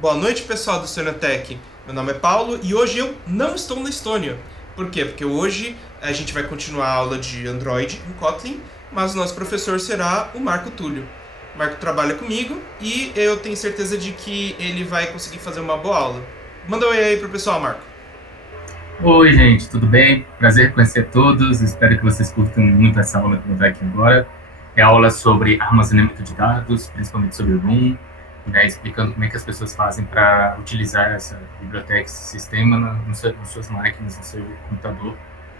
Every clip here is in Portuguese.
Boa noite, pessoal do Estoniatech. Meu nome é Paulo e hoje eu não estou na Estônia. Por quê? Porque hoje a gente vai continuar a aula de Android em Kotlin, mas o nosso professor será o Marco Túlio. O Marco trabalha comigo e eu tenho certeza de que ele vai conseguir fazer uma boa aula. Manda um oi aí pro pessoal, Marco. Oi, gente, tudo bem? Prazer conhecer todos. Espero que vocês curtam muito essa aula que eu vou dar aqui agora. É a aula sobre armazenamento de dados, principalmente sobre o Room, né, explicando como é que as pessoas fazem para utilizar essa biblioteca, esse sistema nas suas máquinas, no seu computador,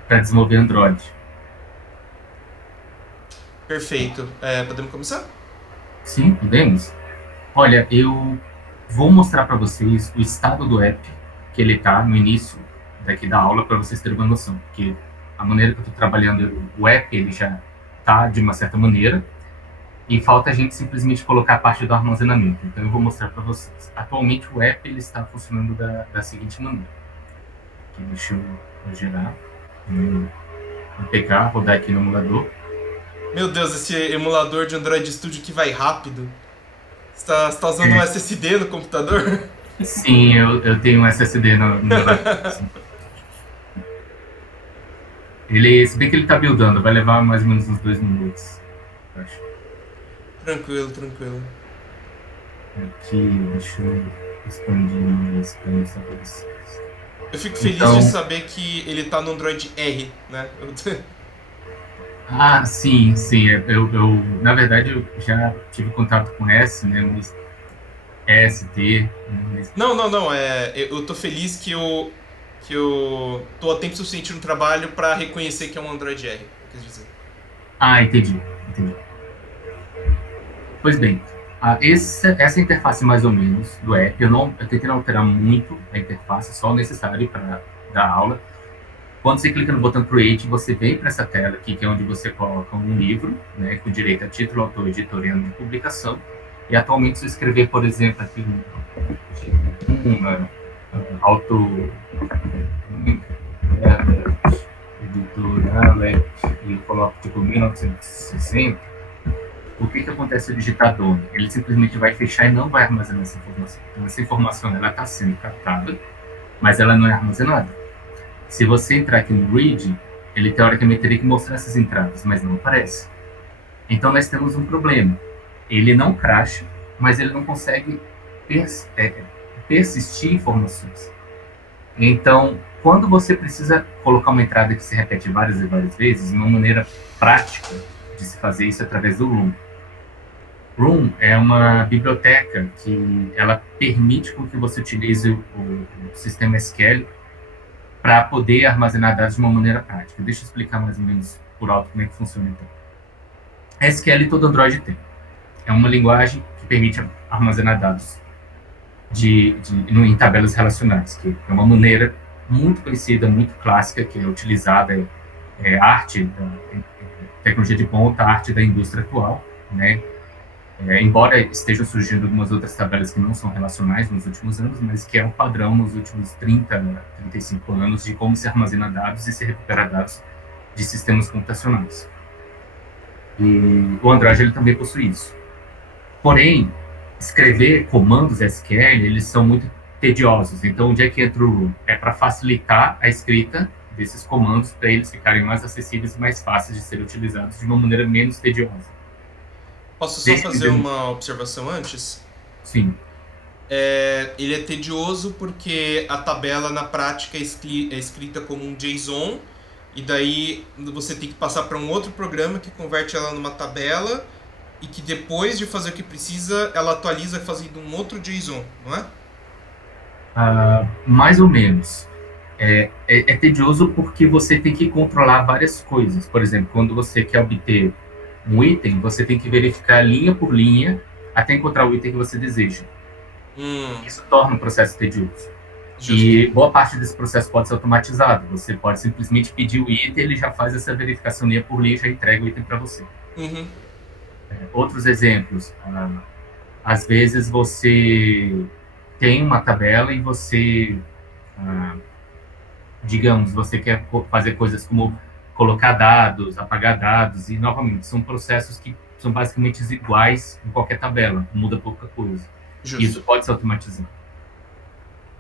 para desenvolver Android. Perfeito. Podemos começar? Sim, podemos? Olha, eu vou mostrar para vocês o estado do app que ele está no início daqui da aula para vocês terem uma noção, porque a maneira que eu estou trabalhando o app ele já está de uma certa maneira e falta a gente simplesmente colocar a parte do armazenamento. Então eu vou mostrar para vocês. Atualmente o app ele está funcionando da seguinte maneira. Aqui, deixa eu gerar um pegar, rodar aqui no emulador. Meu Deus, esse emulador de Android Studio que vai rápido. Você tá usando um É, SSD no computador? sim, eu tenho um SSD no meu laptop. Sim. Ele, se bem que ele está buildando, vai levar mais ou menos uns 2 minutos, eu acho. Tranquilo, tranquilo. Aqui, deixa eu expandir mais para mostrar para vocês. Eu fico feliz de Então, saber que ele tá no Android R, né? sim, sim, na verdade, eu já tive contato com S, né, mas ST, né, mas... Não, não, não. Eu tô feliz que eu tô a tempo suficiente no trabalho pra reconhecer que é um Android R, quer dizer. Entendi, entendi. Pois bem, essa interface mais ou menos do app, eu tentei não alterar muito a interface, só o necessário para dar aula. Quando você clica no botão Create, você vem para essa tela aqui, que é onde você coloca um livro, né, com direito a título, autor, editor e ano de publicação. E atualmente, se eu escrever, por exemplo, aqui autor, editora, e eu coloco tipo 1960, o que acontece no digitador? Ele simplesmente vai fechar e não vai armazenar essa informação. Então, essa informação ela está sendo captada, mas ela não é armazenada. Se você entrar aqui no Read, ele teoricamente teria que mostrar essas entradas, mas não aparece. Então nós temos um problema. Ele não crasha, mas ele não consegue persistir informações. Então, quando você precisa colocar uma entrada que se repete várias e várias vezes, uma maneira prática de se fazer isso é através do Room. Room é uma biblioteca que ela permite com que você utilize o sistema SQL para poder armazenar dados de uma maneira prática. Deixa eu explicar mais ou menos por alto como é que funciona então. A SQL todo Android tem. É uma linguagem que permite armazenar dados em tabelas relacionais, que é uma maneira muito conhecida, muito clássica, que é utilizada, arte, tecnologia de ponta, arte da indústria atual, né? Embora estejam surgindo algumas outras tabelas que não são relacionais nos últimos anos, mas que é o padrão nos últimos 30, 35 anos de como se armazena dados e se recupera dados de sistemas computacionais. E o Android ele também possui isso. Porém, escrever comandos SQL, eles são muito tediosos. Então, onde é que entra o Room? É para facilitar a escrita desses comandos, para eles ficarem mais acessíveis e mais fáceis de serem utilizados de uma maneira menos tediosa. Posso só Deixa eu fazer dizer, uma observação antes? sim, Ele é tedioso porque a tabela na prática é escrita como um JSON e daí você tem que passar para um outro programa que converte ela numa tabela e que depois de fazer o que precisa, ela atualiza fazendo um outro JSON, não é? mais ou menos. É tedioso porque você tem que controlar várias coisas. Por exemplo, quando você quer obter um item, você tem que verificar linha por linha até encontrar o item que você deseja. Hum, Isso torna o processo tedioso. justo. E boa parte desse processo pode ser automatizado. Você pode simplesmente pedir o item, ele já faz essa verificação linha por linha e já entrega o item para você. Uhum. Outros exemplos, às vezes você tem uma tabela e você, ah, digamos, você quer fazer coisas como colocar dados, apagar dados, e novamente, são processos que são basicamente iguais em qualquer tabela, muda pouca coisa. Justo. Isso pode ser automatizado.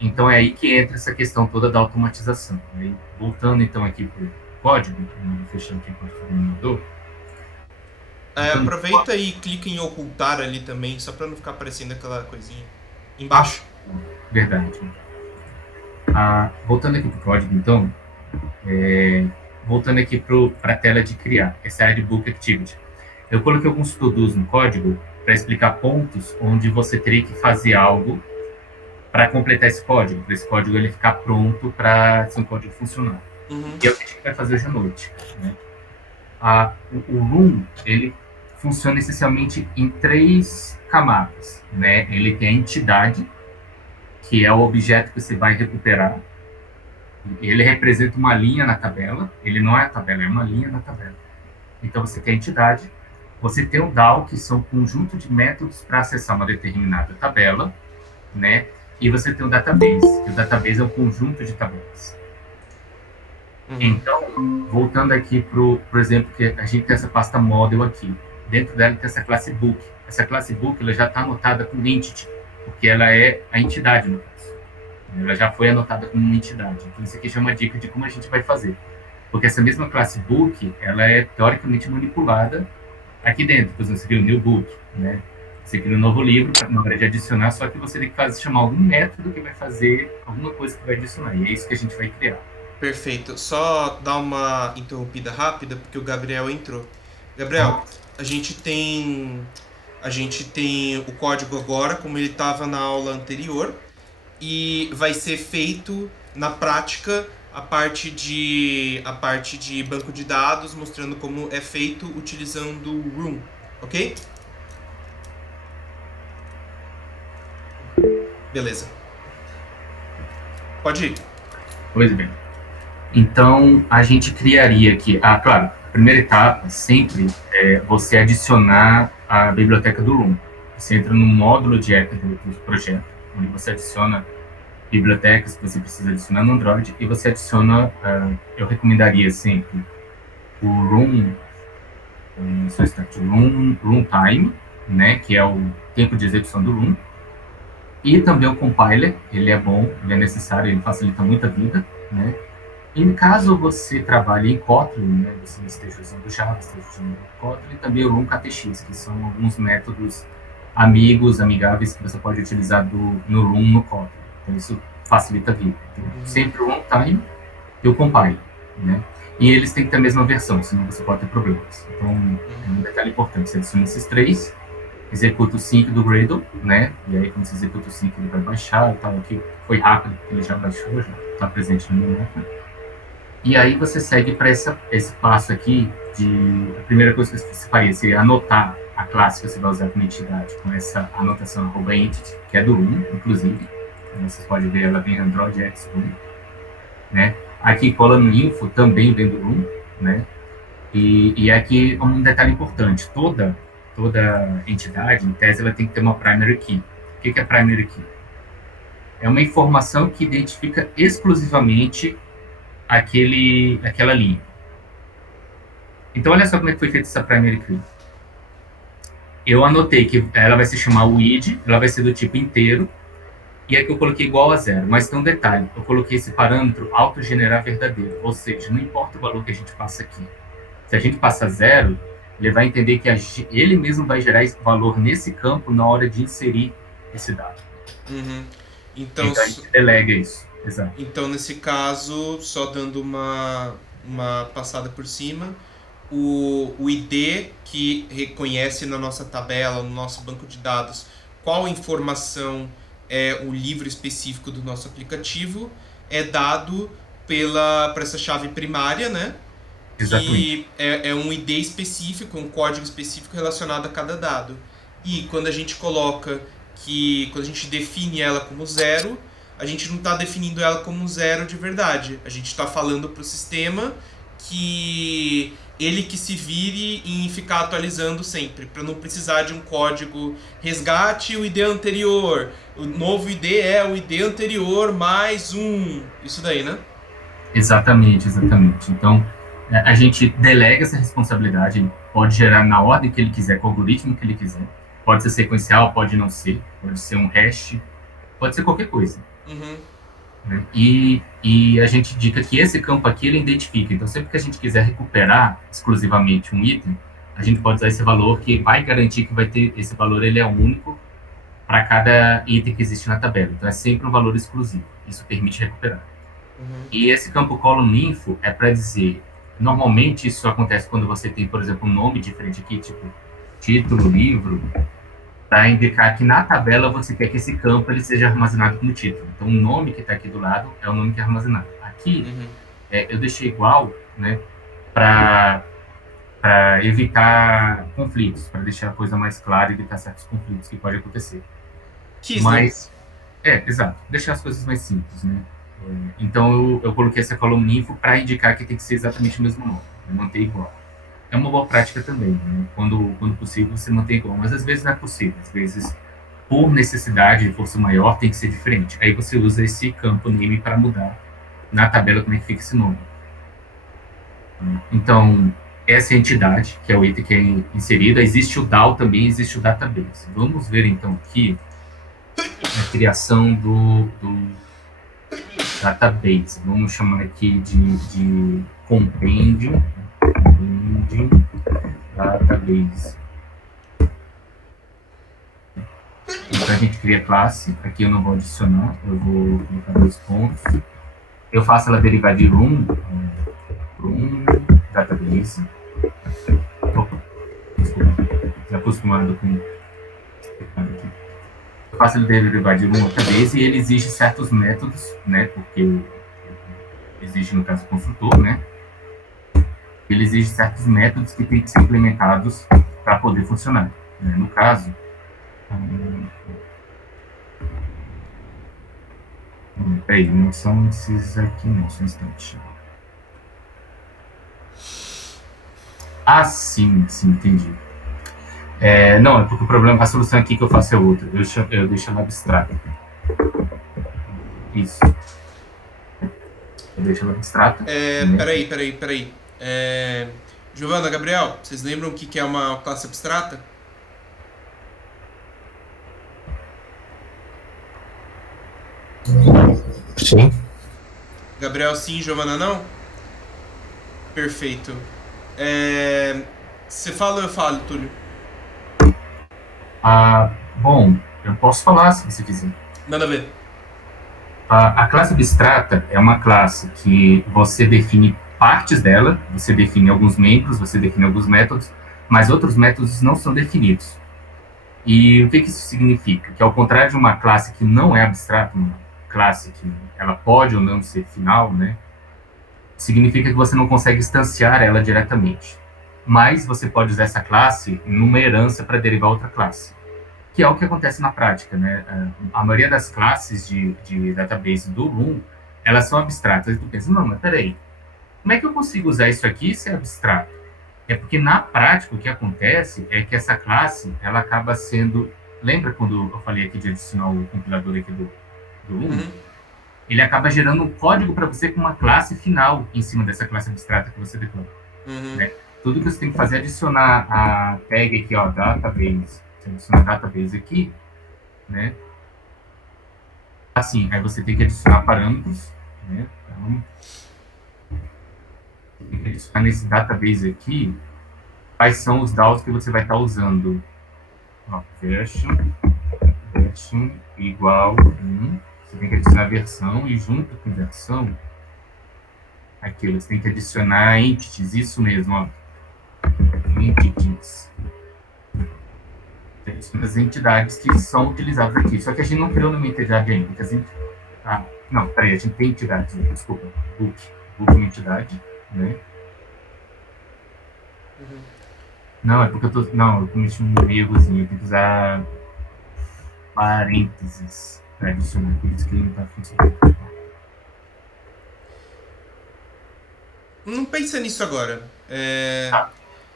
Então é aí que entra essa questão toda da automatização. Aí, voltando então aqui para o código, fechando aqui com o terminador. Aproveita e clica em ocultar ali também, só para não ficar aparecendo aquela coisinha embaixo. Verdade. Voltando aqui para o código, então, voltando aqui para a tela de criar, essa área de Book Activity. Eu coloquei alguns to-dos no código para explicar pontos onde você teria que fazer algo para completar esse código, para esse código ele ficar pronto para ser um código funcional. E é o que a gente vai fazer hoje à noite. Né? O Room, ele funciona essencialmente em 3 camadas. Né? Ele tem a entidade, que é o objeto que você vai recuperar. Ele representa uma linha na tabela. Ele não é a tabela, é uma linha na tabela. Então, você tem a entidade. Você tem o DAO, que são um conjunto de métodos para acessar uma determinada tabela. Né? E você tem o database. E o database é um conjunto de tabelas. Então, voltando aqui por exemplo, que a gente tem essa pasta model aqui. Dentro dela tem essa classe book. Essa classe book ela já está anotada como entity, porque ela é a entidade no caso. Ela já foi anotada como uma entidade. Então, isso aqui já é uma dica de como a gente vai fazer. Porque essa mesma classe book, ela é teoricamente manipulada aqui dentro. Por exemplo, você cria um new book, né? Você cria um novo livro na hora de adicionar, só que você tem que chamar algum método que vai fazer alguma coisa que vai adicionar. E é isso que a gente vai criar. Perfeito. Só dar uma interrompida rápida, porque o Gabriel entrou. Gabriel, a gente tem o código agora, como ele estava na aula anterior, e vai ser feito na prática a parte de banco de dados, mostrando como é feito utilizando o Room, ok? Beleza. Pode ir. Pois bem. Então, a gente criaria aqui... claro, a primeira etapa sempre é você adicionar a biblioteca do Room. Você entra no módulo de app do projeto, onde você adiciona bibliotecas que você precisa adicionar no Android, e você adiciona, eu recomendaria sempre, o Room, Room Time, né, que é o tempo de execução do Room, e também o compiler. Ele é bom, ele é necessário, ele facilita muito a vida, né? Em caso você trabalhe em Kotlin, né, você esteja usando Java, esteja usando Kotlin, também o RoomKTX, que são alguns métodos amigáveis que você pode utilizar no Room no Kotlin. Então isso facilita a vida. Então, sempre o runtime e o compile, né? E eles têm que ter a mesma versão, senão você pode ter problemas. Então, é um detalhe importante, você adiciona esses 3, executa o sync do Gradle, né? E aí, quando você executa o sync, ele vai baixar e tal. Aqui foi rápido, porque ele já baixou, já está presente no meu. E aí você segue para esse passo aqui a primeira coisa que você faria seria anotar a classe que você vai usar como entidade, com essa anotação @entity, que é do Room, inclusive. Vocês podem ver, ela vem Android X Room, né? Aqui, column info também vem do Room, né? E aqui um detalhe importante, toda entidade, em tese, ela tem que ter uma primary key. O que é primary key? É uma informação que identifica exclusivamente aquela linha. Então, olha só como é que foi feita essa primary key. Eu anotei que ela vai se chamar weed, ela vai ser do tipo inteiro, e aqui eu coloquei igual a 0. Mas tem um detalhe, eu coloquei esse parâmetro autogenerar verdadeiro, ou seja, não importa o valor que a gente passa aqui. Se a gente passa 0, ele vai entender que ele mesmo vai gerar esse valor nesse campo na hora de inserir esse dado. Então a gente delega isso. Exato. Então, nesse caso, só dando uma passada por cima, o ID que reconhece na nossa tabela, no nosso banco de dados, qual informação é o livro específico do nosso aplicativo, é dado para essa chave primária, né? Exatamente. Que é um ID específico, um código específico relacionado a cada dado. E quando a gente quando a gente define ela como 0, a gente não está definindo ela como 0 de verdade. A gente está falando para o sistema que ele que se vire em ficar atualizando sempre, para não precisar de um código resgate o ID anterior. O novo ID é o ID anterior mais um. Isso daí, né? Exatamente. Então, a gente delega essa responsabilidade, ele pode gerar na ordem que ele quiser, com o algoritmo que ele quiser. Pode ser sequencial, pode não ser, pode ser um hash, pode ser qualquer coisa. né? E a gente indica que esse campo aqui ele identifica. Então, sempre que a gente quiser recuperar exclusivamente um item, a gente pode usar esse valor que vai garantir que vai ter esse valor, ele é único para cada item que existe na tabela. Então, é sempre um valor exclusivo. Isso permite recuperar. Uhum. E esse campo column info é para dizer, normalmente isso acontece quando você tem, por exemplo, um nome diferente aqui, tipo título, livro, para indicar que na tabela você quer que esse campo ele seja armazenado como título. Então, o nome que está aqui do lado é o nome que é armazenado. Aqui, Uhum. eu deixei igual, né, para evitar conflitos, para deixar a coisa mais clara e evitar certos conflitos que podem acontecer. Kisling. Mas, exato, deixar as coisas mais simples, né? Então, eu coloquei essa coluna info para indicar que tem que ser exatamente o mesmo nome, manter igual. É uma boa prática também, né? Quando possível, você mantém igual, mas às vezes não é possível, às vezes por necessidade de força maior, tem que ser diferente. Aí você usa esse campo name para mudar na tabela como é que fica esse nome. Então, essa é a entidade, que é o item que é inserido. Existe o DAO também, existe o database. Vamos ver, então, aqui a criação do database. Vamos chamar aqui de compendium database. Então a gente cria a classe, aqui eu não vou adicionar, eu vou colocar 2 pontos. Eu faço ela derivar de room database. Opa, desculpa, já acostumado com eu faço ele derivar de room database e ele exige certos métodos, né, porque existe no caso o construtor, né, ele exige certos métodos que têm que ser implementados para poder funcionar. Né? No caso, peraí, não são esses aqui não, só um instante. Ah, sim, entendi. Não, é porque o problema, a solução aqui que eu faço é outra. Eu deixo ela abstrata. Isso. Eu deixo ela abstrata. Peraí. Giovana, Gabriel, vocês lembram o que é uma classe abstrata? Sim. Gabriel sim, Giovana não? Perfeito. Você fala ou eu falo, Túlio? Bom, eu posso falar se você quiser. Nada a ver. A classe abstrata é uma classe que você define partes dela, você define alguns membros, você define alguns métodos, mas outros métodos não são definidos. E o que isso significa? Que ao contrário de uma classe que não é abstrata, uma classe que ela pode ou não ser final, né? Significa que você não consegue instanciar ela diretamente. Mas você pode usar essa classe numa herança para derivar outra classe. Que é o que acontece na prática, né? A maioria das classes de database do Loom, elas são abstratas. E tu pensa, não, mas peraí, como é que eu consigo usar isso aqui e ser abstrato? É porque na prática o que acontece é que essa classe, ela acaba sendo... Lembra quando eu falei aqui de adicionar o compilador aqui do Loom? Uhum. Ele acaba gerando um código para você com uma classe final em cima dessa classe abstrata que você declara. Uhum. Né? Tudo que você tem que fazer é adicionar a tag aqui, ó, database. Você adiciona database aqui, né? Assim, aí você tem que adicionar parâmetros, né? Então, tem que adicionar nesse database aqui quais são os DAOs que você vai estar usando. Ó, version igual 1. Você tem que adicionar a versão e junto com a versão, aqui você tem que adicionar entities, isso mesmo, ó. Entities. As entidades que são utilizadas aqui. Só que a gente não criou nenhuma entidade ainda. Não, peraí, a gente tem entidades, desculpa. Book é uma entidade, né? Uhum. Não, é porque eu cometi um errozinho. Eu tenho que usar parênteses para adicionar, por isso que ele não está funcionando. Não pensa nisso agora.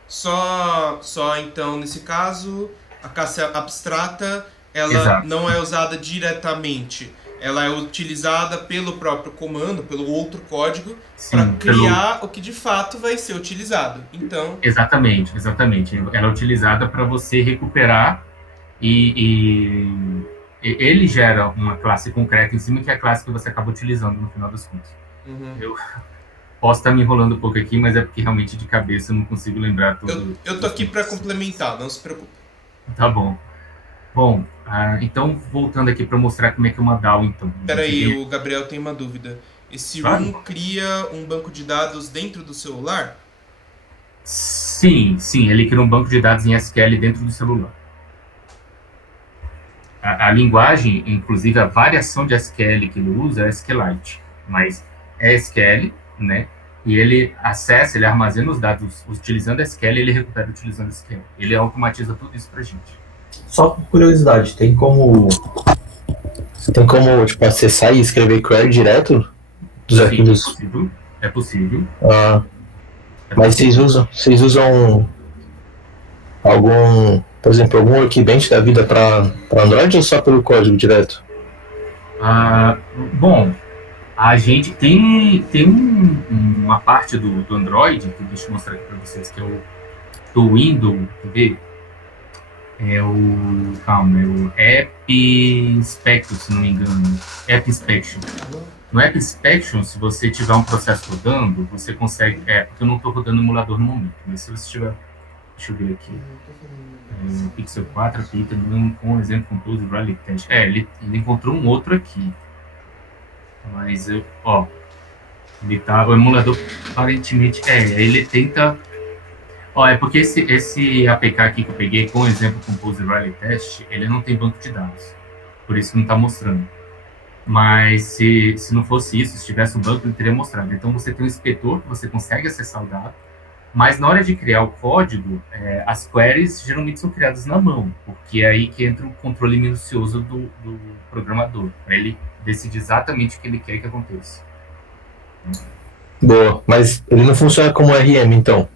Só então, nesse caso, a classe abstrata, ela Exato. não é usada diretamente. Ela é utilizada pelo próprio comando, pelo outro código, para criar o que de fato vai ser utilizado. Então, exatamente. Ela é utilizada para você recuperar e ele gera uma classe concreta em cima, que é a classe que você acaba utilizando no final das contas. Eu posso estar me enrolando um pouco aqui, mas é porque realmente de cabeça eu não consigo lembrar tudo. Eu tô aqui para complementar, não se preocupe. Tá bom. Bom, então voltando aqui para mostrar como é que é uma DAO, então. Peraí, o Gabriel tem uma dúvida. Esse Room cria um banco de dados dentro do celular? Sim, ele cria um banco de dados em SQL dentro do celular. A linguagem, inclusive a variação de SQL que ele usa é SQLite, mas é SQL, né? E ele acessa, ele armazena os dados utilizando SQL e ele recupera utilizando SQL. Ele automatiza tudo isso pra gente. Só por curiosidade, tem como tipo, acessar e escrever query direto dos arquivos? É possível. Mas vocês usam algum, por exemplo, algum workbench da vida para Android ou só pelo código direto? Bom, a gente tem uma parte do Android, que deixa eu mostrar aqui para vocês, que é o do Windows, quer ver? É o App Inspection, se não me engano. App Inspection. No App Inspection, se você tiver um processo rodando, você consegue... porque eu não estou rodando o emulador no momento, mas se você tiver... Deixa eu ver aqui. Pixel 4, API, com exemplo Compose, Rally Test. Ele encontrou um outro aqui. Mas, ele tá... O emulador, aparentemente... ele tenta... é porque esse APK aqui que eu peguei, com o exemplo Compose Rally Test, ele não tem banco de dados. Por isso que não está mostrando. Mas se não fosse isso, se tivesse um banco, ele teria mostrado. Então você tem um inspetor que você consegue acessar o dado, mas na hora de criar o código, as queries geralmente são criadas na mão, porque é aí que entra o controle minucioso do programador, para ele decidir exatamente o que ele quer que aconteça. Boa, mas ele não funciona como RM, então?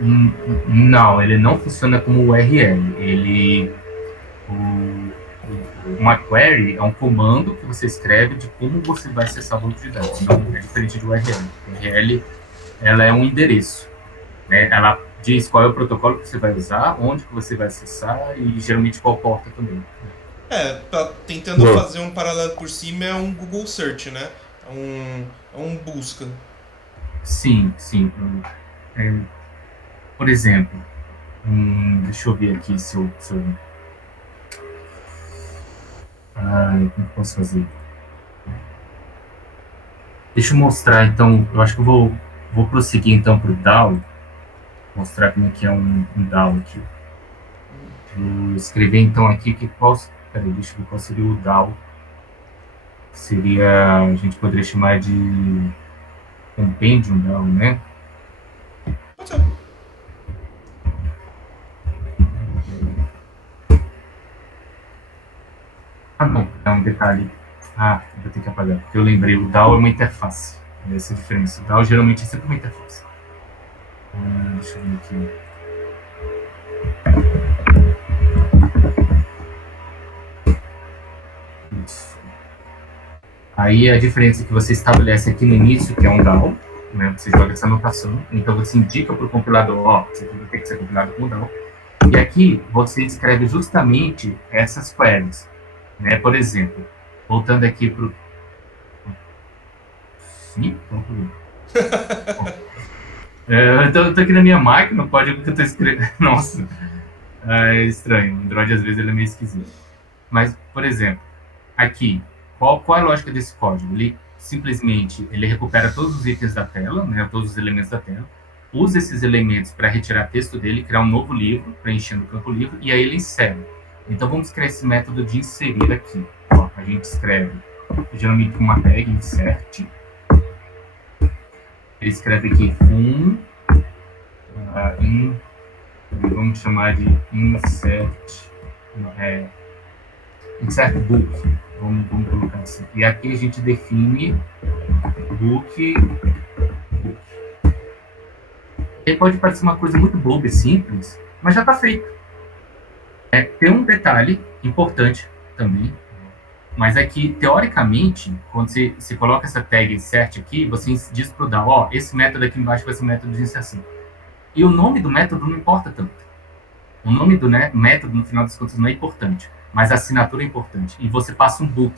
Não, ele não funciona como URL. Uma query é um comando que você escreve de como você vai acessar o banco de dados. Não é diferente de URL. URL, ela é um endereço, né? Ela diz qual é o protocolo que você vai usar, onde que você vai acessar e geralmente qual porta também. Tentando fazer um paralelo por cima, é um Google Search, né? É um busca. Sim. Por exemplo, deixa eu ver aqui se eu como eu posso fazer? Deixa eu mostrar, então, eu acho que eu vou prosseguir, então, para o DAO, mostrar como é que é um DAO aqui. Vou escrever, então, aqui peraí, deixa eu ver qual seria o DAO. A gente poderia chamar de Compendium DAO, né? Pode ser. Bom, é um detalhe. Vou ter que apagar, porque eu lembrei, o DAO é uma interface. Essa é a diferença. O DAO geralmente é sempre uma interface. Deixa eu ver aqui. Isso. Aí a diferença que você estabelece aqui no início, que é um DAO, né? Você joga essa anotação, então você indica para o compilador, isso aqui vai ter que ser compilado com o DAO. E aqui você escreve justamente essas queries. Né? Por exemplo, voltando aqui para o... eu tô aqui na minha máquina, o código que eu tô escrevendo... Nossa, é estranho. O Android, às vezes, ele é meio esquisito. Mas, por exemplo, aqui, qual é a lógica desse código? Ele simplesmente recupera todos os itens da tela, né? Todos os elementos da tela, usa esses elementos para retirar texto dele, criar um novo livro, preenchendo o campo livre, e aí ele insere. Então, vamos criar esse método de inserir aqui. A gente escreve, geralmente, uma tag, insert. Ele escreve aqui vamos chamar de insert book. Vamos colocar assim. E aqui a gente define book. Ele pode parecer uma coisa muito boba e simples, mas já está feito. Tem um detalhe importante também, mas é que, teoricamente, quando você coloca essa tag insert aqui, você diz para o DAO, esse método aqui embaixo vai ser o método de inserção. E o nome do método não importa tanto. O nome do método, no final das contas, não é importante, mas a assinatura é importante. E você passa um book.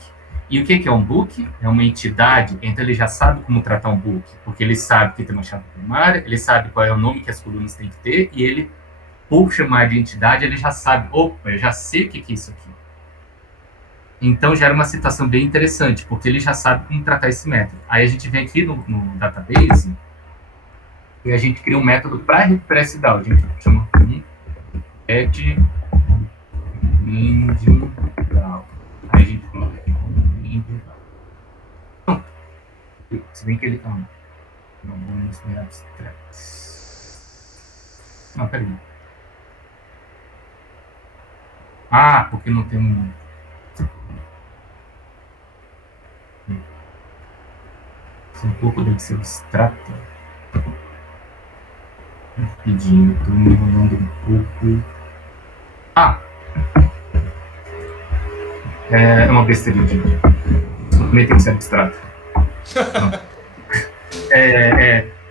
E o que é um book? É uma entidade, então ele já sabe como tratar um book, porque ele sabe que tem uma chave primária, ele sabe qual é o nome que as colunas têm que ter, e ele, por chamar de entidade, ele já sabe, opa, eu já sei o que é isso aqui. Então já era uma situação bem interessante, porque ele já sabe como tratar esse método. Aí a gente vem aqui no database e a gente cria um método para recuperar esse DAO. A gente chama add bind DAO. Aí a gente coloca aqui bind DAO. Se bem que ele não vamos ver abstract. Não, peraí. Ah, porque não tem um. Um pouco deve ser abstrato. Rapidinho, estou me enrolando um pouco. Ah! É uma besteirinha. Também tem que ser abstrato.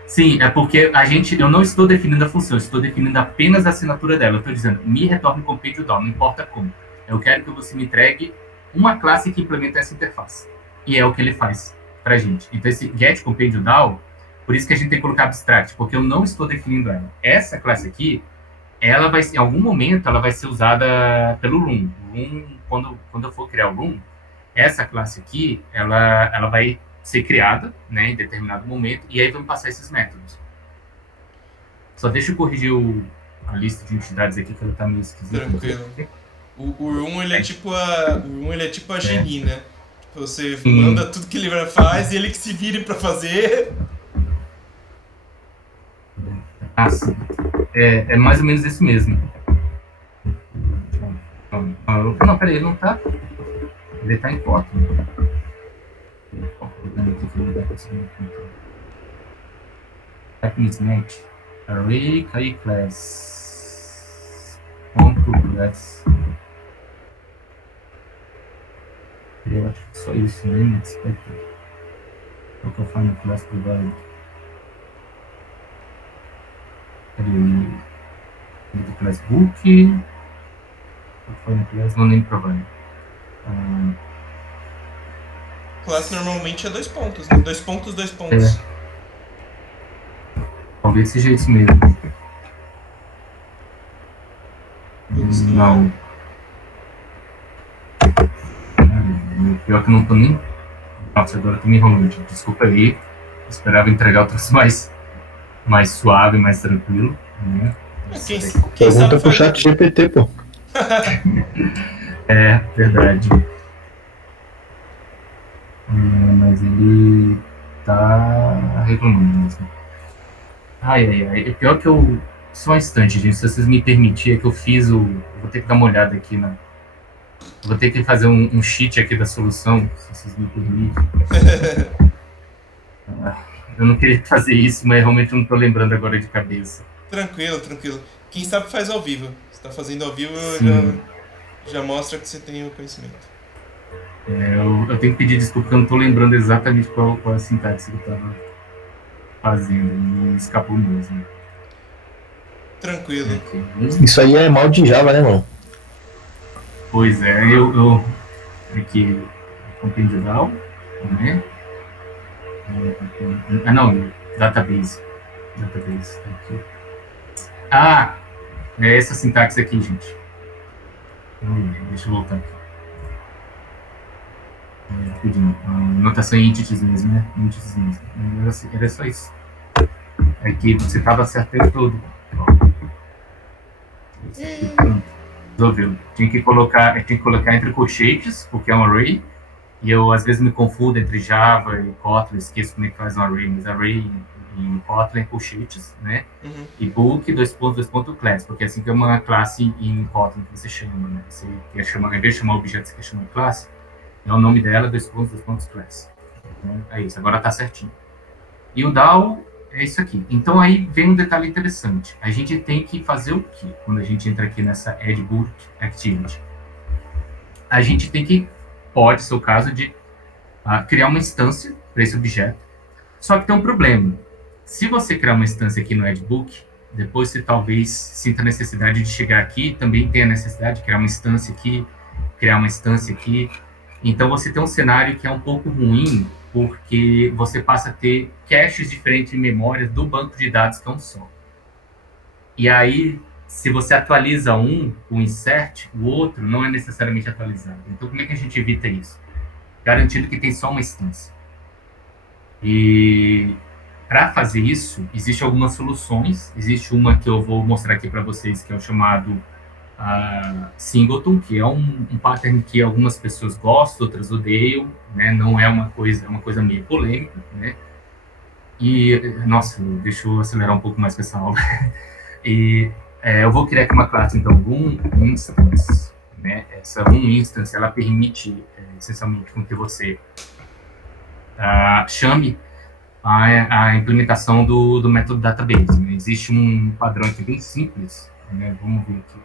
Sim, é porque eu não estou definindo a função, eu estou definindo apenas a assinatura dela. Eu estou dizendo, me retorne compêndio DAO, não importa como. Eu quero que você me entregue uma classe que implementa essa interface. E é o que ele faz pra gente. Então, esse get compêndio DAO, por isso que a gente tem que colocar abstract, porque eu não estou definindo ela. Essa classe aqui, ela vai, em algum momento, ela vai ser usada pelo room. Quando eu for criar o room, essa classe aqui, ela vai ser criada, né, em determinado momento, e aí vamos passar esses métodos. Só deixa eu corrigir a lista de entidades aqui, que ela tá meio esquisita. Tranquilo. O room, ele é tipo a Geni, né? Você manda tudo que ele faz e ele que se vire pra fazer. Ah, sim. É mais ou menos isso mesmo. Não, peraí, ele não tá. Ele tá em Kotlin. Match. Array, KI class. Ponto class. Eu acho que só isso, né? Expected. Qual que eu faço no class provide? Do class book. Qual que foi no class? Não nem provide. Classe normalmente é 2 pontos, né? 2 pontos, 2 pontos. Talvez seja isso mesmo. Não. Pior que eu não tô nem. Nossa, agora eu tô me enrolando. Desculpa aí. Esperava entregar outros mais suave, mais tranquilo. Né? Quem Pergunta sabe pro chat GPT, pô. É, verdade. Mas ele tá reclamando mesmo. Ai. Pior que eu. Só um instante, gente. Se vocês me permitirem, que eu fiz o. Vou ter que dar uma olhada aqui na. Vou ter que fazer um cheat aqui da solução, se vocês me permitem. Eu não queria fazer isso, mas realmente não tô lembrando agora de cabeça. Tranquilo. Quem sabe faz ao vivo. Você tá fazendo ao vivo, já mostra que você tem o conhecimento. Eu tenho que pedir desculpa porque eu não tô lembrando exatamente qual a sintaxe que eu tava fazendo. Me escapou mesmo. Tranquilo. Isso aí é mal de Java, né, mano? Pois é, aqui, compêndio DAO, né? Não, database. Aqui. É essa sintaxe aqui, gente. Deixa eu voltar aqui. Notação em entities mesmo, né? Entities mesmo. Era só isso. Aqui você tava certo o tempo todo. Resolveu. Tinha que colocar entre colchetes, porque é um array, e eu às vezes me confundo entre Java e Kotlin, esqueço como é que faz um array, mas array em Kotlin é colchetes, né? Uhum. E book, class, porque assim que é uma classe em Kotlin que você chama, né? Você quer chamar, em vez de chamar objeto, você quer chamar classe, é o nome dela, class. É isso, agora tá certinho. E o DAO é isso aqui. Então aí vem um detalhe interessante. A gente tem que fazer o quê? Quando a gente entra aqui nessa Add Book Activity. A gente tem que, pode ser o caso de criar uma instância para esse objeto. Só que tem um problema. Se você criar uma instância aqui no Add Book, depois você talvez sinta a necessidade de chegar aqui, também tem a necessidade de criar uma instância aqui, criar uma instância aqui. Então você tem um cenário que é um pouco ruim, porque você passa a ter caches diferentes de memórias do banco de dados que é um só. E aí, se você atualiza o insert, o outro não é necessariamente atualizado. Então, como é que a gente evita isso? Garantindo que tem só uma instância. E para fazer isso, existem algumas soluções. Existe uma que eu vou mostrar aqui para vocês, que é o chamado Singleton, que é um pattern que algumas pessoas gostam, outras odeiam, né? Não é uma coisa meio polêmica, né? E, nossa, deixa eu acelerar um pouco mais com essa aula. E eu vou criar aqui uma classe, então, instance, né? Essa instance, ela permite, essencialmente, com que você chame a implementação do método database, né? Existe um padrão aqui bem simples, né? Vamos ver aqui.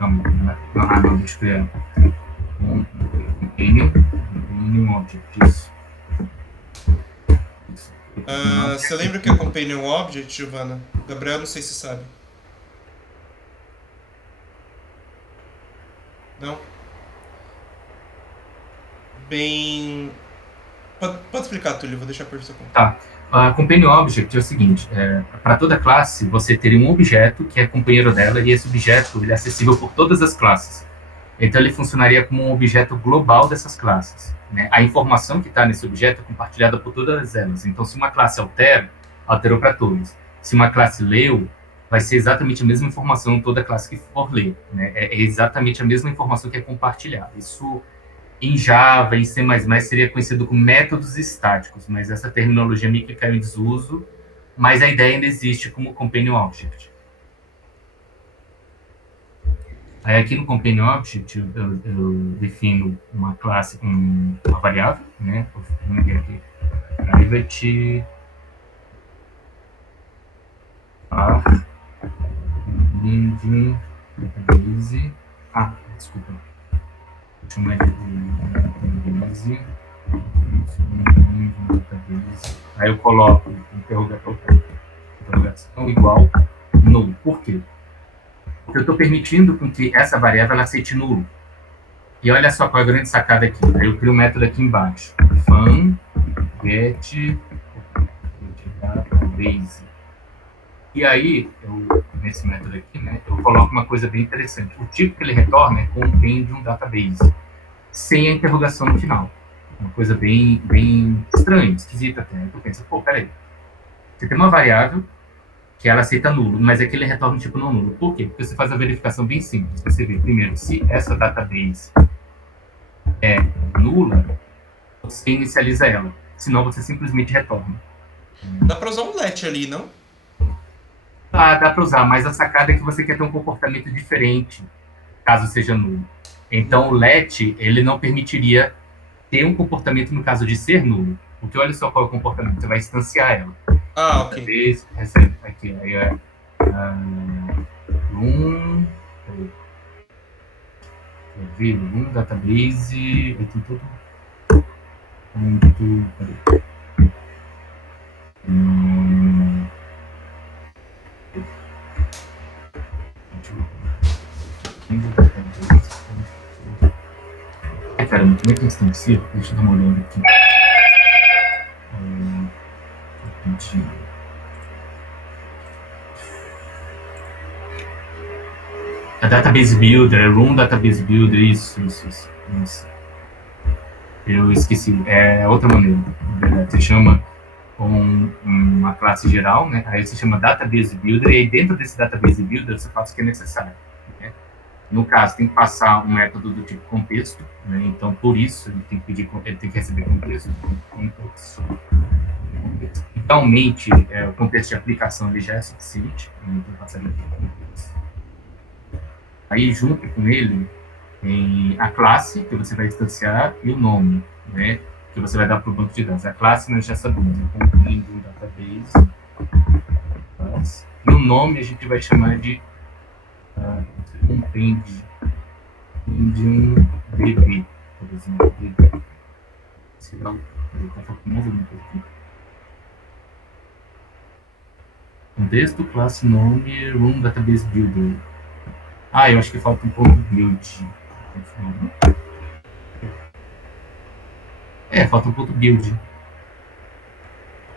Não, deixa eu criar um companion object, isso. Você lembra o que é Companion Object, Giovana? Gabriel, não sei se sabe. Não? Bem... Pode explicar, Túlio, vou deixar por você contar. Tá. Companion Object é o seguinte, para toda classe você teria um objeto que é companheiro dela, e esse objeto ele é acessível por todas as classes. Então ele funcionaria como um objeto global dessas classes, né? A informação que está nesse objeto é compartilhada por todas elas. Então se uma classe altera, alterou para todos. Se uma classe leu, vai ser exatamente a mesma informação em toda classe que for ler, né? É exatamente a mesma informação que é compartilhada. Isso em Java, em C++, seria conhecido como métodos estáticos, mas essa terminologia meio que caiu em desuso, mas a ideia ainda existe como Companion Object. Aí aqui no Companion Object eu defino uma classe, uma variável, né? Vamos ver aqui, private engine database. Desculpa. Chamar de database. Aí eu coloco interrogação igual null. Por quê? Porque eu estou permitindo com que essa variável ela aceite nulo. E olha só qual é a grande sacada aqui. Aí eu crio um método aqui embaixo. Fun get database. E aí, nesse método aqui, né, eu coloco uma coisa bem interessante. O tipo que ele retorna é compendium database, sem a interrogação no final. Uma coisa bem estranha, esquisita até. Eu penso, peraí. Você tem uma variável que ela aceita nulo, mas aqui ele retorna um tipo não nulo. Por quê? Porque você faz a verificação bem simples. Você vê, primeiro, se essa database é nula, você inicializa ela. Senão, você simplesmente retorna. Dá para usar um let ali, não? Dá para usar, mas a sacada é que você quer ter um comportamento diferente, caso seja nulo. Então, o let, ele não permitiria ter um comportamento no caso de ser nulo. Porque olha só qual é o comportamento. Você vai instanciar ela. Ok. Vez, recebe aqui, aí é database, aí tem tudo. Caramba, como é que instancia? Deixa eu dar uma olhada aqui. A Database Builder, Room Database Builder, isso. Eu esqueci, é outra maneira. Você chama uma classe geral, né? Aí você chama Database Builder, e aí dentro desse Database Builder você faz o que é necessário. Né? No caso, tem que passar um método do tipo contexto, né? Então por isso ele tem que receber contexto. Realmente, o contexto de aplicação ele já é suficiente, né? Então passar aqui. Aí junto com ele tem a classe que você vai instanciar e o nome, né? Que você vai dar para o banco de dados. A classe nós já sabemos, compendium database. E o nome a gente vai chamar de compendium db, por exemplo. Se não, ele está falando mais alguma coisa aqui. Contexto, classe, nome, room, database builder. Eu acho que falta um ponto build. Falta um ponto build.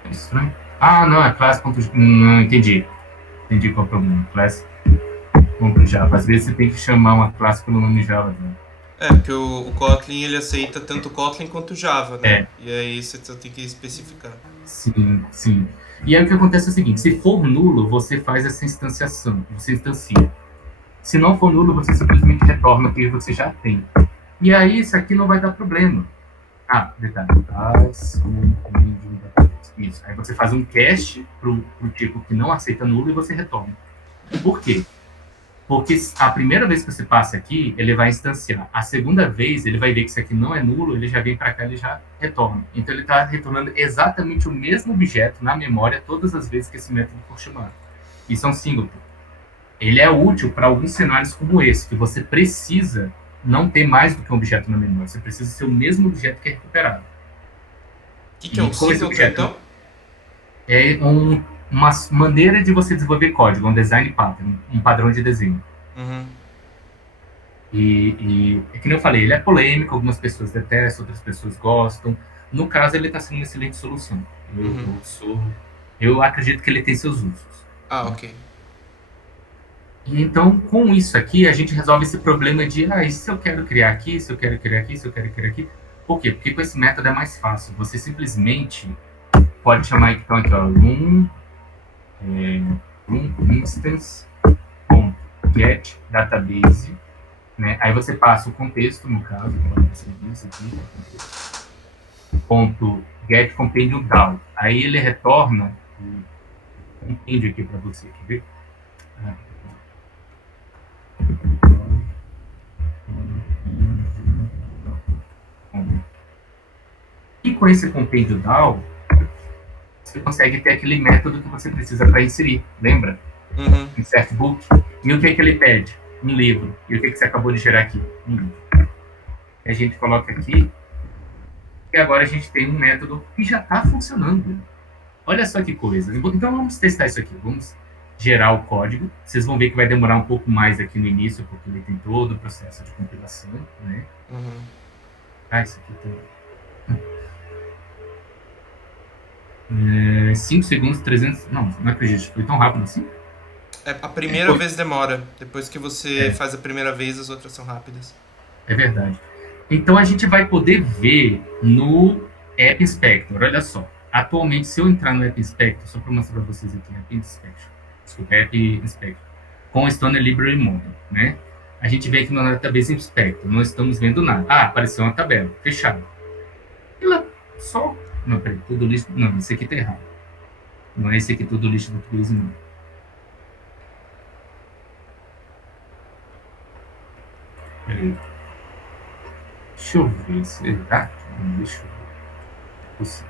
É estranho. Não, é classe. Não, entendi. Entendi qual é o problema. Classe. Java. Às vezes você tem que chamar uma classe pelo nome Java. Né? Porque o Kotlin ele aceita tanto Kotlin quanto Java, né? E aí você só tem que especificar. Sim, sim. E aí o que acontece é o seguinte: se for nulo, você faz essa instanciação, você instancia. Se não for nulo, você simplesmente retorna o que você já tem. E aí isso aqui não vai dar problema. Detalhe. Isso. Aí você faz um cache pro tipo que não aceita nulo e você retorna. Por quê? Porque a primeira vez que você passa aqui, ele vai instanciar. A segunda vez, ele vai ver que isso aqui não é nulo, ele já vem para cá, ele já retorna. Então, ele está retornando exatamente o mesmo objeto na memória todas as vezes que esse método for chamado. Isso é um singleton. Ele é útil para alguns cenários como esse, que você precisa não ter mais do que um objeto na memória. Você precisa ser o mesmo objeto que é recuperado. O que é um singleton, então? É uma maneira de você desenvolver código, um design pattern, um padrão de desenho. Uhum. E é que nem eu falei, ele é polêmico, algumas pessoas detestam, outras pessoas gostam. No caso, ele está sendo uma excelente solução. Eu acredito que ele tem seus usos. Ok. E então, com isso aqui, a gente resolve esse problema de, e se eu quero criar aqui, se eu quero criar aqui, se eu quero criar aqui. Por quê? Porque com esse método é mais fácil. Você simplesmente pode chamar então aqui, ó, room instance get database, né? Aí você passa o contexto, no caso, ponto get compendium down. Aí ele retorna o compêndio aqui para você, quer ver? E com esse compêndio down, você consegue ter aquele método que você precisa para inserir, lembra? Uhum. Insert book. E o que é que ele pede? Um livro. E o que é que você acabou de gerar aqui? Um livro. E a gente coloca aqui, e agora a gente tem um método que já está funcionando. Olha só que coisa. Então vamos testar isso aqui. Vamos gerar o código. Vocês vão ver que vai demorar um pouco mais aqui no início, porque ele tem todo o processo de compilação, né? Uhum. Isso aqui tem 5 segundos, 300... Não acredito. Foi tão rápido assim? A primeira vez demora. Depois que você faz a primeira vez, as outras são rápidas. É verdade. Então, a gente vai poder ver no App Inspector. Olha só. Atualmente, se eu entrar no App Inspector, só para mostrar para vocês aqui, App Inspector, com o Stone Library Model, né? A gente vê aqui no Database Inspector, não estamos vendo nada. Apareceu uma tabela, fechada. E lá, só... Não, peraí, tudo list... Não, esse aqui tá errado. Não é esse aqui, tudo list do Database, não. Peraí. Deixa eu ver, será? Deixa eu ver.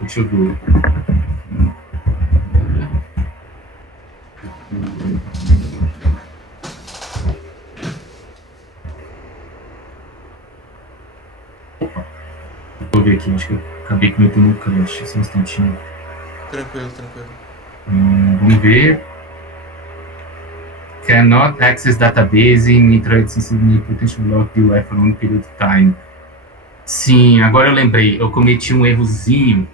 Deixa eu ver. Opa. Vou ver aqui, acho que eu acabei cometendo um crash. Só um instantinho. Tranquilo. Vamos ver. Cannot access database in potential block UI for one period of time. Sim, agora eu lembrei. Eu cometi um errozinho.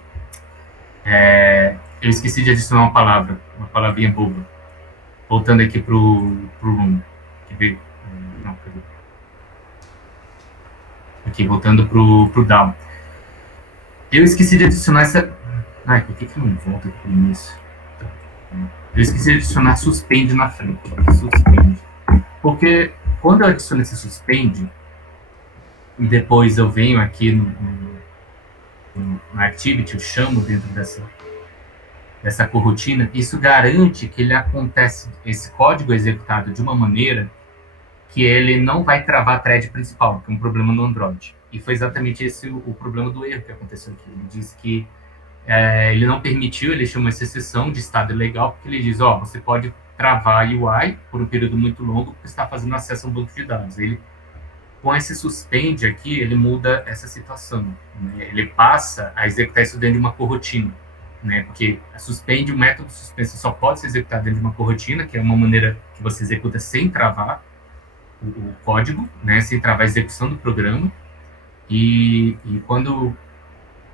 Eu esqueci de adicionar uma palavrinha boba. Voltando aqui pro room. Quer ver? Não, cadê? Aqui, voltando pro down. Eu esqueci de adicionar essa... por que não volta aqui pro início? Eu esqueci de adicionar suspende na frente. Suspende. Porque quando eu adiciono esse suspende, e depois eu venho aqui no activity, eu chamo dentro dessa corotina, isso garante que ele acontece, esse código é executado de uma maneira que ele não vai travar a thread principal, que é um problema no Android. E foi exatamente esse o problema do erro que aconteceu aqui. Ele disse que ele não permitiu, ele chama essa exceção de estado ilegal, porque ele diz, você pode travar a UI por um período muito longo porque está fazendo acesso a um banco de dados. Ele Com esse suspende aqui, ele muda essa situação, né? Ele passa a executar isso dentro de uma corotina, né? Porque o método suspense só pode ser executado dentro de uma corotina, que é uma maneira que você executa sem travar o código, né? Sem travar a execução do programa. E quando,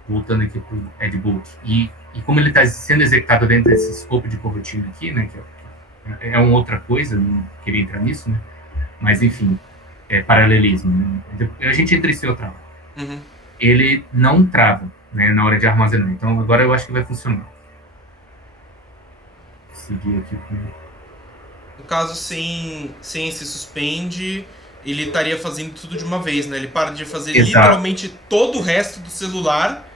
voltando aqui para o Edbook, e como ele está sendo executado dentro desse escopo de corotina aqui, né? Que é uma outra coisa, não queria entrar nisso, né? Mas, enfim, paralelismo. Né? A gente entra em seu trava. Uhum. Ele não trava, né, na hora de armazenar. Então, agora eu acho que vai funcionar. Vou seguir aqui. No caso, sem esse suspende, ele estaria fazendo tudo de uma vez, né? Ele para de fazer literalmente todo o resto do celular,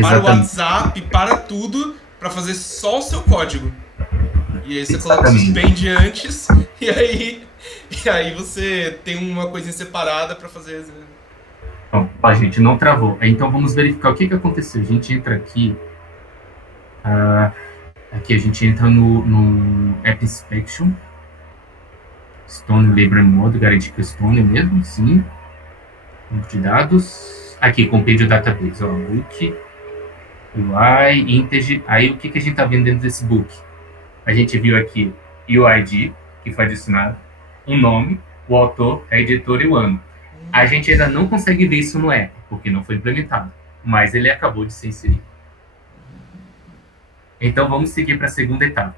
para o WhatsApp, para tudo, para fazer só o seu código. E aí você coloca o suspende antes, e aí você tem uma coisinha separada para fazer. Bom, a gente não travou. Então vamos verificar o que aconteceu. A gente entra aqui. Aqui a gente entra no App Inspection. Stone Library Mode, garantir que é Stone mesmo, sim. Banco de dados. Aqui, Compêndio Database. Ó, book, UI, integer. Aí o que a gente está vendo dentro desse book? A gente viu aqui UID, que foi adicionado, o nome, o autor, a editora e o ano. A gente ainda não consegue ver isso no app, porque não foi implementado, mas ele acabou de ser inserido. Então vamos seguir para a segunda etapa.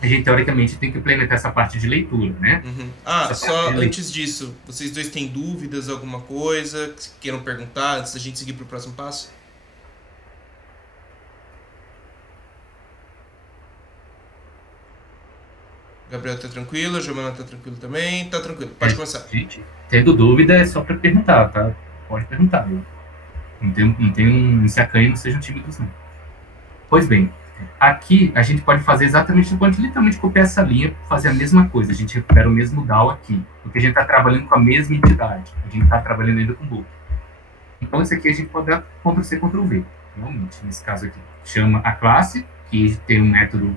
A gente, teoricamente, tem que implementar essa parte de leitura, né? Uhum. Só antes disso, vocês dois têm dúvidas, alguma coisa que queiram perguntar antes da gente seguir para o próximo passo? Gabriel tá tranquilo, a Giovana tá tranquilo também, tá tranquilo, pode começar. Gente, tendo dúvida é só para perguntar, tá? Pode perguntar. Não se acanhe, não sejam tímidos, não. Pois bem, aqui a gente pode fazer exatamente, pode literalmente copiar essa linha, fazer a mesma coisa, a gente recupera o mesmo DAO aqui, porque a gente está trabalhando com a mesma entidade, a gente está trabalhando ainda com o book. Então, isso aqui a gente pode dar Ctrl+C, Ctrl+V, realmente, nesse caso aqui. Chama a classe, que tem um método,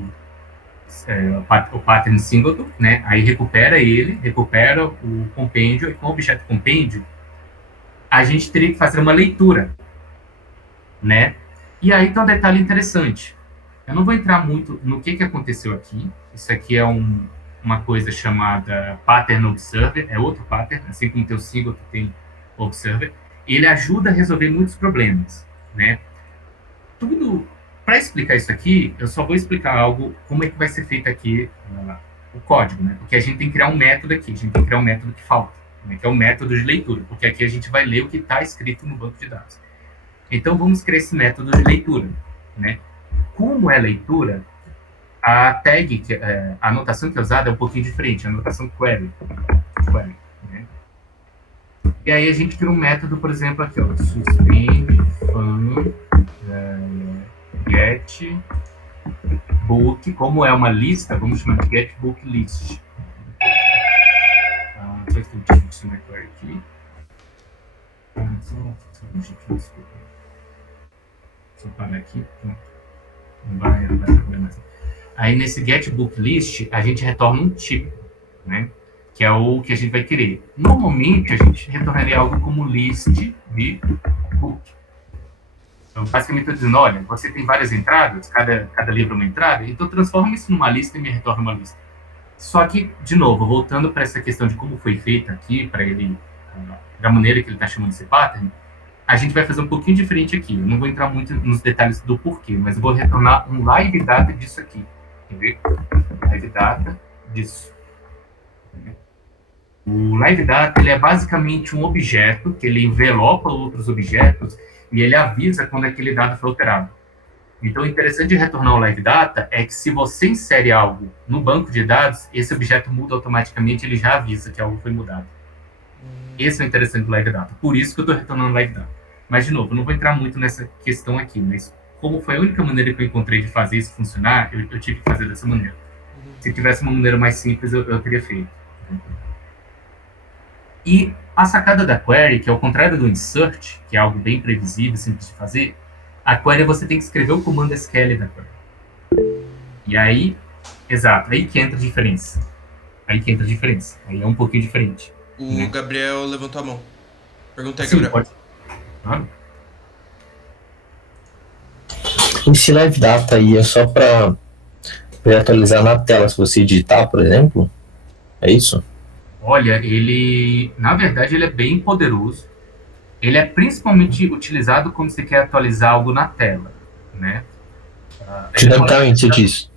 o pattern singleton, né? Aí recupera o compêndio, e com o objeto compêndio, a gente teria que fazer uma leitura, né? E aí tem um detalhe interessante. Eu não vou entrar muito no que aconteceu aqui. Isso aqui é uma coisa chamada Pattern Observer, é outro pattern, assim como tem o singleton, tem o Observer. Ele ajuda a resolver muitos problemas, né? Para explicar isso aqui, eu só vou explicar algo, como é que vai ser feito aqui o código, né? Porque a gente tem que criar um método aqui, a gente tem que criar um método que falta, né? Que é o método de leitura, porque aqui a gente vai ler o que está escrito no banco de dados. Então, vamos criar esse método de leitura, né? Como é leitura, a tag, a anotação que é usada é um pouquinho diferente, a anotação query, né? E aí a gente cria um método, por exemplo, aqui, ó, suspend fun get book, como é uma lista, vamos chamar de get book list. Deixa eu adicionar aqui. Desculpa. Deixa eu parar aqui. Não vai trabalhar mais. Aí nesse get book list, a gente retorna um tipo, né? Que é o que a gente vai querer. Normalmente, a gente retornaria algo como list de book. Então, basicamente, eu estou dizendo, olha, você tem várias entradas, cada livro é uma entrada, então transforma isso numa lista e me retorna uma lista. Só que, de novo, voltando para essa questão de como foi feita aqui, para ele, da maneira que ele está chamando esse pattern, a gente vai fazer um pouquinho diferente aqui. Eu não vou entrar muito nos detalhes do porquê, mas eu vou retornar um live data disso aqui. Quer ver? Live data disso. O live data, ele é basicamente um objeto que ele envelopa outros objetos e ele avisa quando aquele dado foi alterado. Então, o interessante de retornar o live data é que se você insere algo no banco de dados, esse objeto muda automaticamente, ele já avisa que algo foi mudado. Esse é o interessante do live data. Por isso que eu estou retornando live data. Mas, de novo, eu não vou entrar muito nessa questão aqui, mas como foi a única maneira que eu encontrei de fazer isso funcionar, eu tive que fazer dessa maneira. Se tivesse uma maneira mais simples, eu teria feito. E a sacada da query, que é ao contrário do insert, que é algo bem previsível, simples de fazer, a query você tem que escrever o comando SQL da query. E aí, exato, aí que entra a diferença. Aí é um pouquinho diferente. O Gabriel levantou a mão. Pergunta aí, Sim, Gabriel. pode. Claro. Esse live data aí é só para atualizar na tela se você digitar, por exemplo? É isso? Olha, na verdade, ele é bem poderoso. Ele é principalmente utilizado quando você quer atualizar algo na tela, né? Dinamicamente, você diz.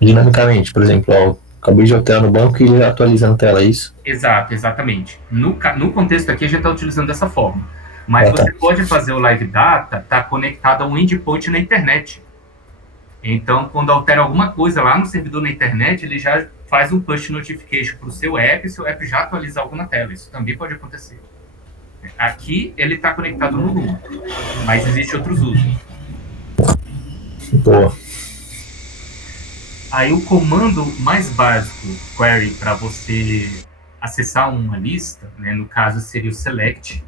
Dinamicamente, por exemplo, ó, acabei de alterar no banco e ele atualiza na tela, é isso? Exato, exatamente. No contexto aqui, a gente está utilizando dessa forma. Mas você pode fazer o Live Data, tá conectado a um endpoint na internet. Então, quando altera alguma coisa lá no servidor na internet, ele já faz um push notification para o seu app, e seu app já atualiza algo na tela. Isso também pode acontecer. Aqui, ele está conectado no Loom, mas existem outros usos. Boa. Aí, o comando mais básico, query, para você acessar uma lista, né, no caso, seria o select.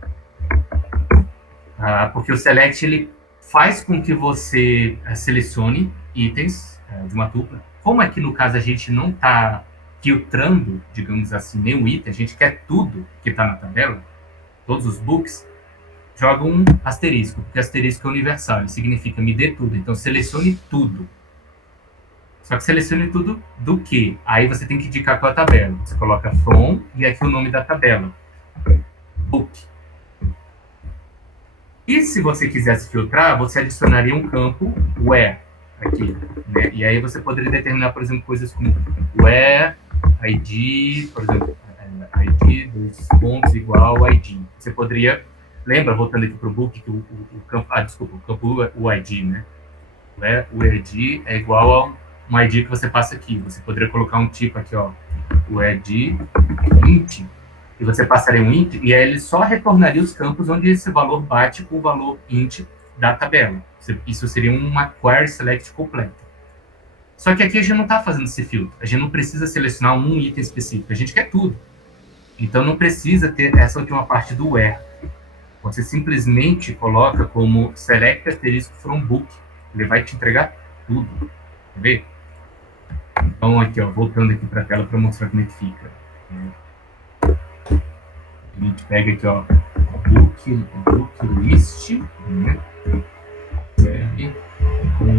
Porque o select, ele faz com que você selecione itens de uma tupla. Como aqui no caso a gente não está filtrando, digamos assim, nenhum item, a gente quer tudo que está na tabela, todos os books, joga um asterisco, porque asterisco é universal, ele significa me dê tudo, então selecione tudo. Só que selecione tudo do quê? Aí você tem que indicar qual é a tabela. Você coloca from e aqui o nome da tabela. Book. E se você quisesse filtrar, você adicionaria um campo where aqui, né? E aí você poderia determinar, por exemplo, coisas como where, ID, por exemplo, ID, dois pontos, igual ID. Você poderia, lembra, voltando aqui para o book, que o campo, desculpa, o campo o ID, né? Where o ID é igual a um ID que você passa aqui. Você poderia colocar um tipo aqui, ó, o ID int, e você passaria um int, e aí ele só retornaria os campos onde esse valor bate com o valor int da tabela. Isso seria uma query select completa. Só que aqui a gente não está fazendo esse filtro. A gente não precisa selecionar um item específico. A gente quer tudo. Então não precisa ter essa última parte do where. Você simplesmente coloca como select asterisco from book. Ele vai te entregar tudo. Quer ver? Então aqui, ó, voltando aqui para a tela para mostrar como é que fica. A gente pega aqui, ó, book list, né? Com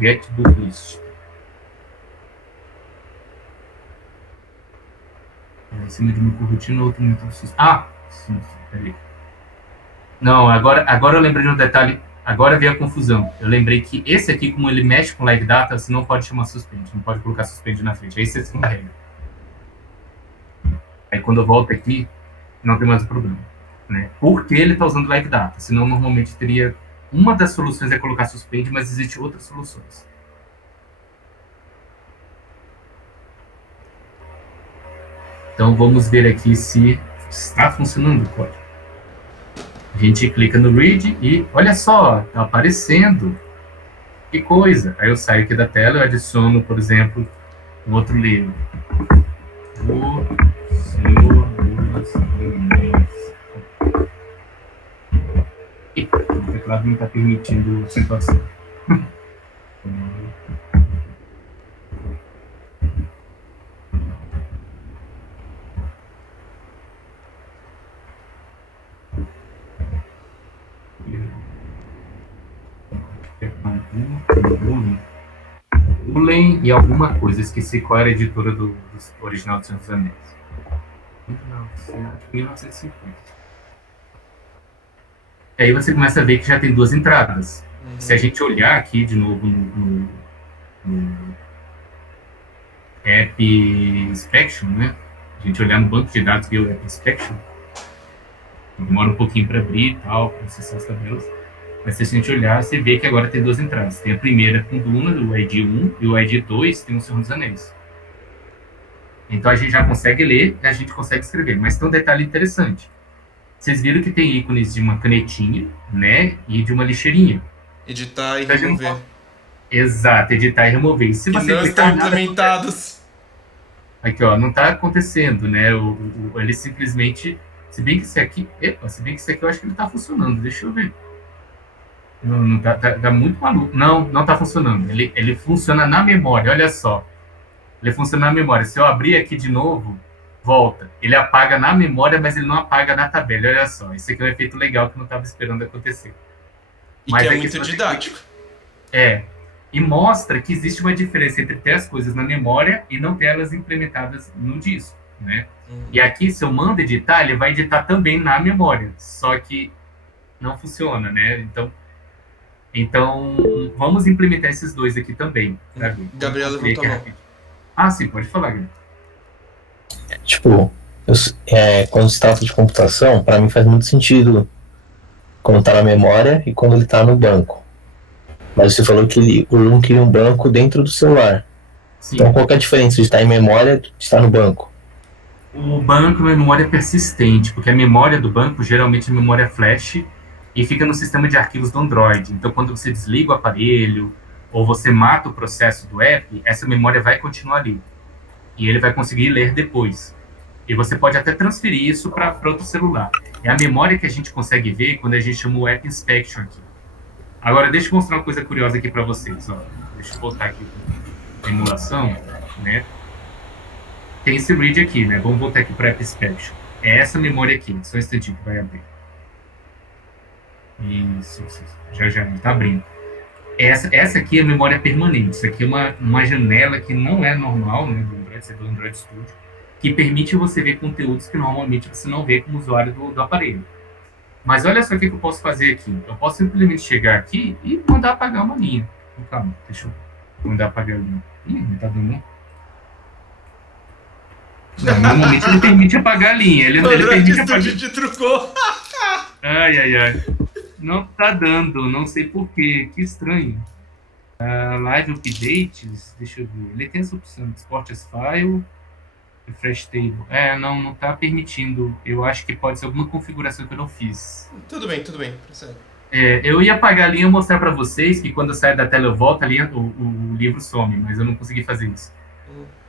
get book list. Em cima de uma cortina, outro mental system. Sim, peraí. Não, agora eu lembrei de um detalhe. Agora veio a confusão. Eu lembrei que esse aqui, como ele mexe com live data, você não pode chamar suspend, não pode colocar suspend na frente. Aí você se carrega. Aí quando eu volto aqui, não tem mais o problema, né? Porque ele está usando live data. Senão, normalmente teria... Uma das soluções é colocar suspend, mas existem outras soluções. Então, vamos ver aqui se está funcionando o código. A gente clica no read e, olha só, está aparecendo. Que coisa. Aí eu saio aqui da tela e adiciono, por exemplo, um outro livro. O Senhor dos Anéis. O teclado não está permitindo acentuação. Ulen e alguma coisa, esqueci qual era a editora do original do Senhor dos Anéis. 1950. E aí você começa a ver que já tem duas entradas. Se a gente olhar aqui de novo no App Inspection, né? A gente olhar no banco de dados e o App Inspection, demora um pouquinho para abrir e tal, para acessar as tabelas. Mas se a gente olhar, você vê que agora tem duas entradas. Tem a primeira com Duna, o ID 1, e o ID 2 tem o Senhor dos Anéis. Então a gente já consegue ler e a gente consegue escrever. Mas tem um detalhe interessante. Vocês viram que tem ícones de uma canetinha, né? E de uma lixeirinha. Editar e remover. Exato, editar e remover. E se que você não estão implementados. Aqui, ó, não está acontecendo, né? Ele simplesmente... Se bem que esse aqui eu acho que ele está funcionando. Deixa eu ver. Não tá muito maluco. Não está funcionando. Ele funciona na memória, olha só. Ele funciona na memória. Se eu abrir aqui de novo, volta. Ele apaga na memória, mas ele não apaga na tabela. Olha só, isso aqui é um efeito legal que eu não estava esperando acontecer. E Mas que é que muito didático. E mostra que existe uma diferença entre ter as coisas na memória e não ter elas implementadas no disco, né? E aqui, se eu mando editar, ele vai editar também na memória, só que não funciona, né? Então vamos implementar esses dois aqui também. Gabriel levantou a mão. Ah, sim, pode falar, Gabriel. Tipo, quando se trata de computação, para mim faz muito sentido quando tá na memória e quando ele tá no banco. Mas você falou que o Room cria um banco dentro do celular. Sim. Então qual que é a diferença de estar em memória e de estar no banco? O banco é uma memória persistente, porque a memória do banco geralmente é memória flash e fica no sistema de arquivos do Android. Então, quando você desliga o aparelho ou você mata o processo do app, essa memória vai continuar ali. E ele vai conseguir ler depois. E você pode até transferir isso para outro celular. É a memória que a gente consegue ver quando a gente chama o App Inspection aqui. Agora, deixa eu mostrar uma coisa curiosa aqui para vocês. Ó. Deixa eu voltar aqui a emulação, né? Tem esse read aqui, né? Vamos voltar aqui para App Inspection. É essa memória aqui. Só um instantinho que vai abrir. Isso. Já está abrindo. Essa aqui é a memória permanente. Isso aqui é uma janela que não é normal, né? Do Android, do Android Studio, que permite você ver conteúdos que normalmente você não vê como usuário do aparelho. Mas olha só o que eu posso fazer aqui. Eu posso simplesmente chegar aqui e mandar apagar uma linha. Calma, deixa eu mandar apagar a linha. Não tá dando. Não, normalmente ele permite apagar a linha. Ele permite apagar. Te trucou. Ai. Não tá dando, não sei porquê. Que estranho. Live Updates, deixa eu ver. Ele tem essa opção, Export as File, Refresh Table. Não tá permitindo. Eu acho que pode ser alguma configuração que eu não fiz. Tudo bem, prossegue. Eu ia apagar a linha e mostrar para vocês que quando eu saio da tela eu volto, a linha, o livro some, mas eu não consegui fazer isso.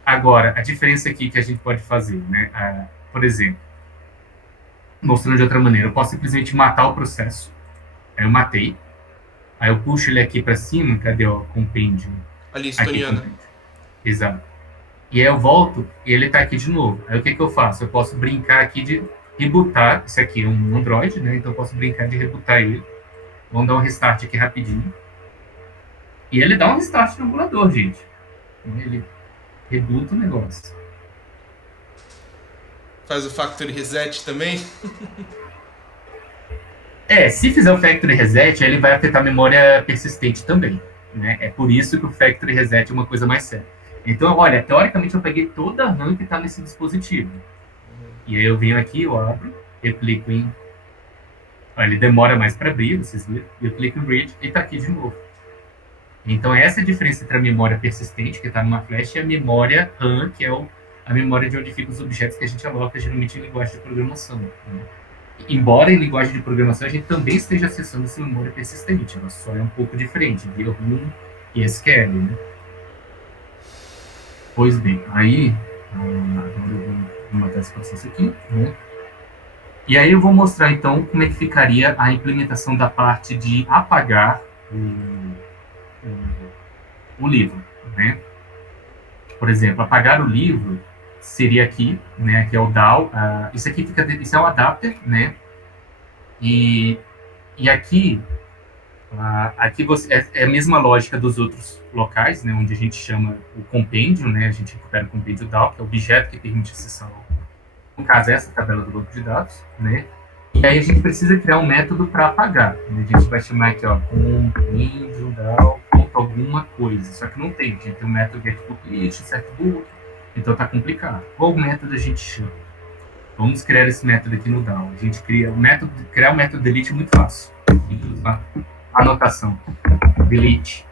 Agora, a diferença aqui que a gente pode fazer, né? Por exemplo, mostrando de outra maneira, eu posso simplesmente matar o processo. Aí eu matei. Aí eu puxo ele aqui para cima, cadê o compêndio? Ali, estoniana. Exato. E aí eu volto e ele tá aqui de novo. Aí o que eu faço? Eu posso brincar aqui de rebootar. Isso aqui é um Android, né? Então eu posso brincar de rebootar ele. Vamos dar um restart aqui rapidinho. E ele dá um restart no emulador, gente. Ele rebuta o negócio. Faz o factory reset também? Se fizer o factory reset, ele vai afetar a memória persistente também, né? É por isso que o factory reset é uma coisa mais séria. Então, olha, teoricamente eu peguei toda a RAM que está nesse dispositivo. E aí eu venho aqui, eu abro, eu clico em... Ele demora mais para abrir, vocês viram? Eu clico em Read e está aqui de novo. Então, essa é a diferença entre a memória persistente, que está numa flash, e a memória RAM, que é a memória de onde ficam os objetos que a gente aloca geralmente em linguagem de programação, né? Embora em linguagem de programação a gente também esteja acessando essa memória persistente, ela só é um pouco diferente, via RUM e SQL, né? Pois bem, aí agora eu vou matar esse processo aqui, né? E aí eu vou mostrar então como é que ficaria a implementação da parte de apagar o livro, né? Por exemplo, apagar o livro seria aqui, né, que é o DAO. Isso é um adapter, né? E aqui é a mesma lógica dos outros locais, né, onde a gente chama o compêndio, né? A gente recupera o compêndio DAO, que é o objeto que permite acessar, no caso, essa tabela do banco de dados, né? E aí a gente precisa criar um método para apagar, né? A gente vai chamar aqui, ó, compêndio DAO, alguma coisa, só que não tem. A gente tem um método getBookList, setBook. Então tá complicado. Qual método a gente chama? Vamos criar esse método aqui no DAO. A gente criar o método delete é muito fácil. Então, anotação delete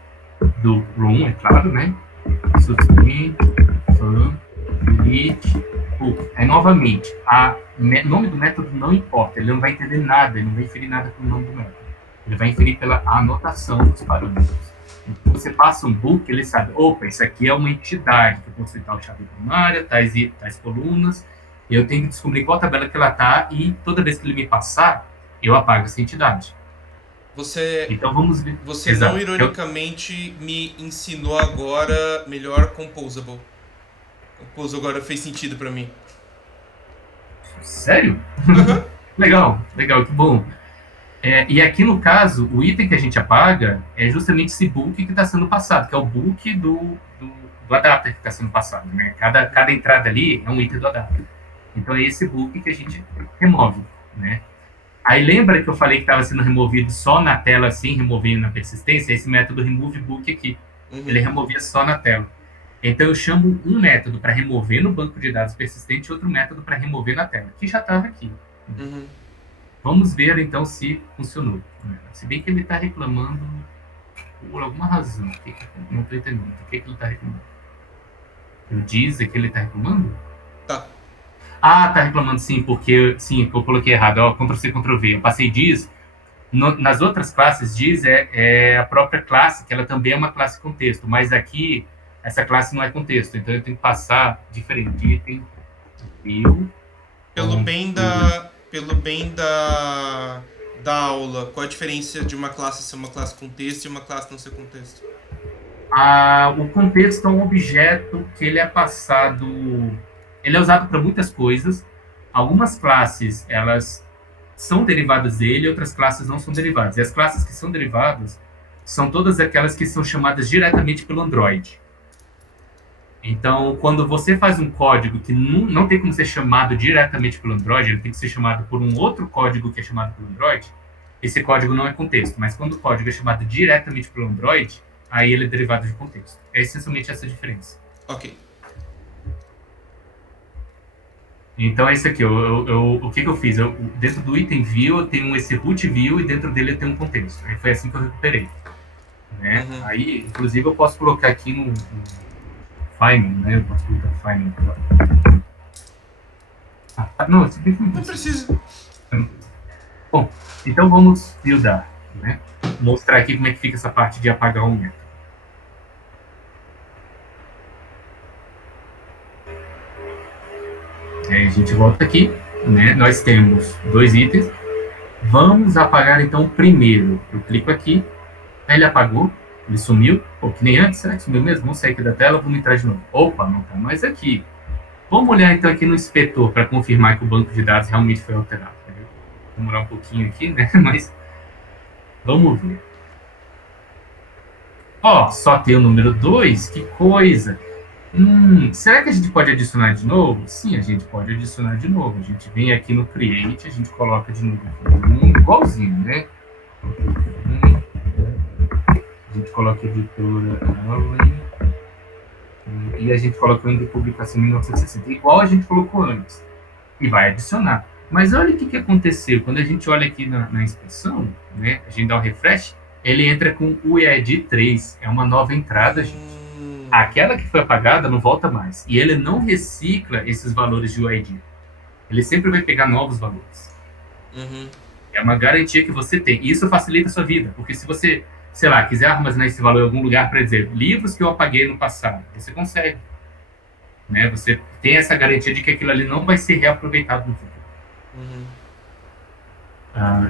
do room, é claro, né? Substring, fun, delete, book. Aí novamente, o nome do método não importa, ele não vai entender nada, ele não vai inferir nada pelo nome do método. Ele vai inferir pela anotação dos parâmetros. Você passa um book, ele sabe, opa, isso aqui é uma entidade, que eu posso citar o chave primária, tais colunas, eu tenho que descobrir qual tabela que ela está e toda vez que ele me passar, eu apago essa entidade. Então vamos ver. Você não ironicamente me ensinou agora melhor Composable. O pouso agora fez sentido pra mim. Sério? Aham. Legal, que bom. E aqui no caso, o item que a gente apaga é justamente esse book que está sendo passado, que é o book do adapter que está sendo passado, né? Cada entrada ali é um item do adapter. Então é esse book que a gente remove, né? Aí lembra que eu falei que estava sendo removido só na tela, assim, removendo na persistência? Esse método remove book aqui. Ele removia só na tela. Então eu chamo um método para remover no banco de dados persistente e outro método para remover na tela, que já estava aqui. Vamos ver então se funcionou. Se bem que ele está reclamando por alguma razão. Não estou entendendo. Por que ele está reclamando? Eu disse que ele está reclamando? Tá. Ah, tá reclamando sim, porque eu coloquei errado. Ó, Ctrl+C, Ctrl+V. Eu passei diz. Nas outras classes, diz é a própria classe, que ela também é uma classe contexto. Mas aqui, essa classe não é contexto. Então eu tenho que passar diferente. Item, view. Pelo bem da aula, qual a diferença de uma classe ser uma classe contexto e uma classe não ser contexto? O contexto é um objeto que ele é passado... Ele é usado para muitas coisas. Algumas classes, elas são derivadas dele, outras classes não são derivadas. E as classes que são derivadas são todas aquelas que são chamadas diretamente pelo Android. Então, quando você faz um código que não tem como ser chamado diretamente pelo Android, ele tem que ser chamado por um outro código que é chamado pelo Android, esse código não é contexto. Mas quando o código é chamado diretamente pelo Android, aí ele é derivado de contexto. É essencialmente essa a diferença. Ok. Então, é isso aqui. O que eu fiz? Dentro do item view, eu tenho esse root view e dentro dele eu tenho um contexto. Aí foi assim que eu recuperei. Né? Aí, inclusive, eu posso colocar aqui no Feynman, né? Eu posso colocar Feynman agora. Não, você tem que... Não precisa. Bom, então vamos buildar, né? Mostrar aqui como é que fica essa parte de apagar o método. A gente volta aqui, né? Nós temos 2 itens. Vamos apagar então o primeiro. Eu clico aqui, aí ele apagou, ele sumiu. Pô, que nem antes, será que sumiu mesmo? Vamos sair aqui da tela, vamos entrar de novo. Opa, não está mais aqui. Vamos olhar então aqui no inspetor para confirmar que o banco de dados realmente foi alterado. Vai demorar um pouquinho aqui, né? Mas vamos ver. Ó, só tem o número 2, que coisa. Será que a gente pode adicionar de novo? Sim, a gente pode adicionar de novo. A gente vem aqui no Create, a gente coloca de novo igualzinho, né? A gente coloca a editora Allen e a gente coloca o ano de publicação 1960, igual a gente colocou antes. E vai adicionar. Mas olha o que aconteceu. Quando a gente olha aqui na inspeção, né? A gente dá um refresh, ele entra com o UID 3. É uma nova entrada, gente. Aquela que foi apagada não volta mais. E ele não recicla esses valores de UID. Ele sempre vai pegar novos valores. É uma garantia que você tem. E isso facilita a sua vida. Porque se você, sei lá, quiser armazenar esse valor em algum lugar para dizer livros que eu apaguei no passado, você consegue. Né? Você tem essa garantia de que aquilo ali não vai ser reaproveitado no futuro.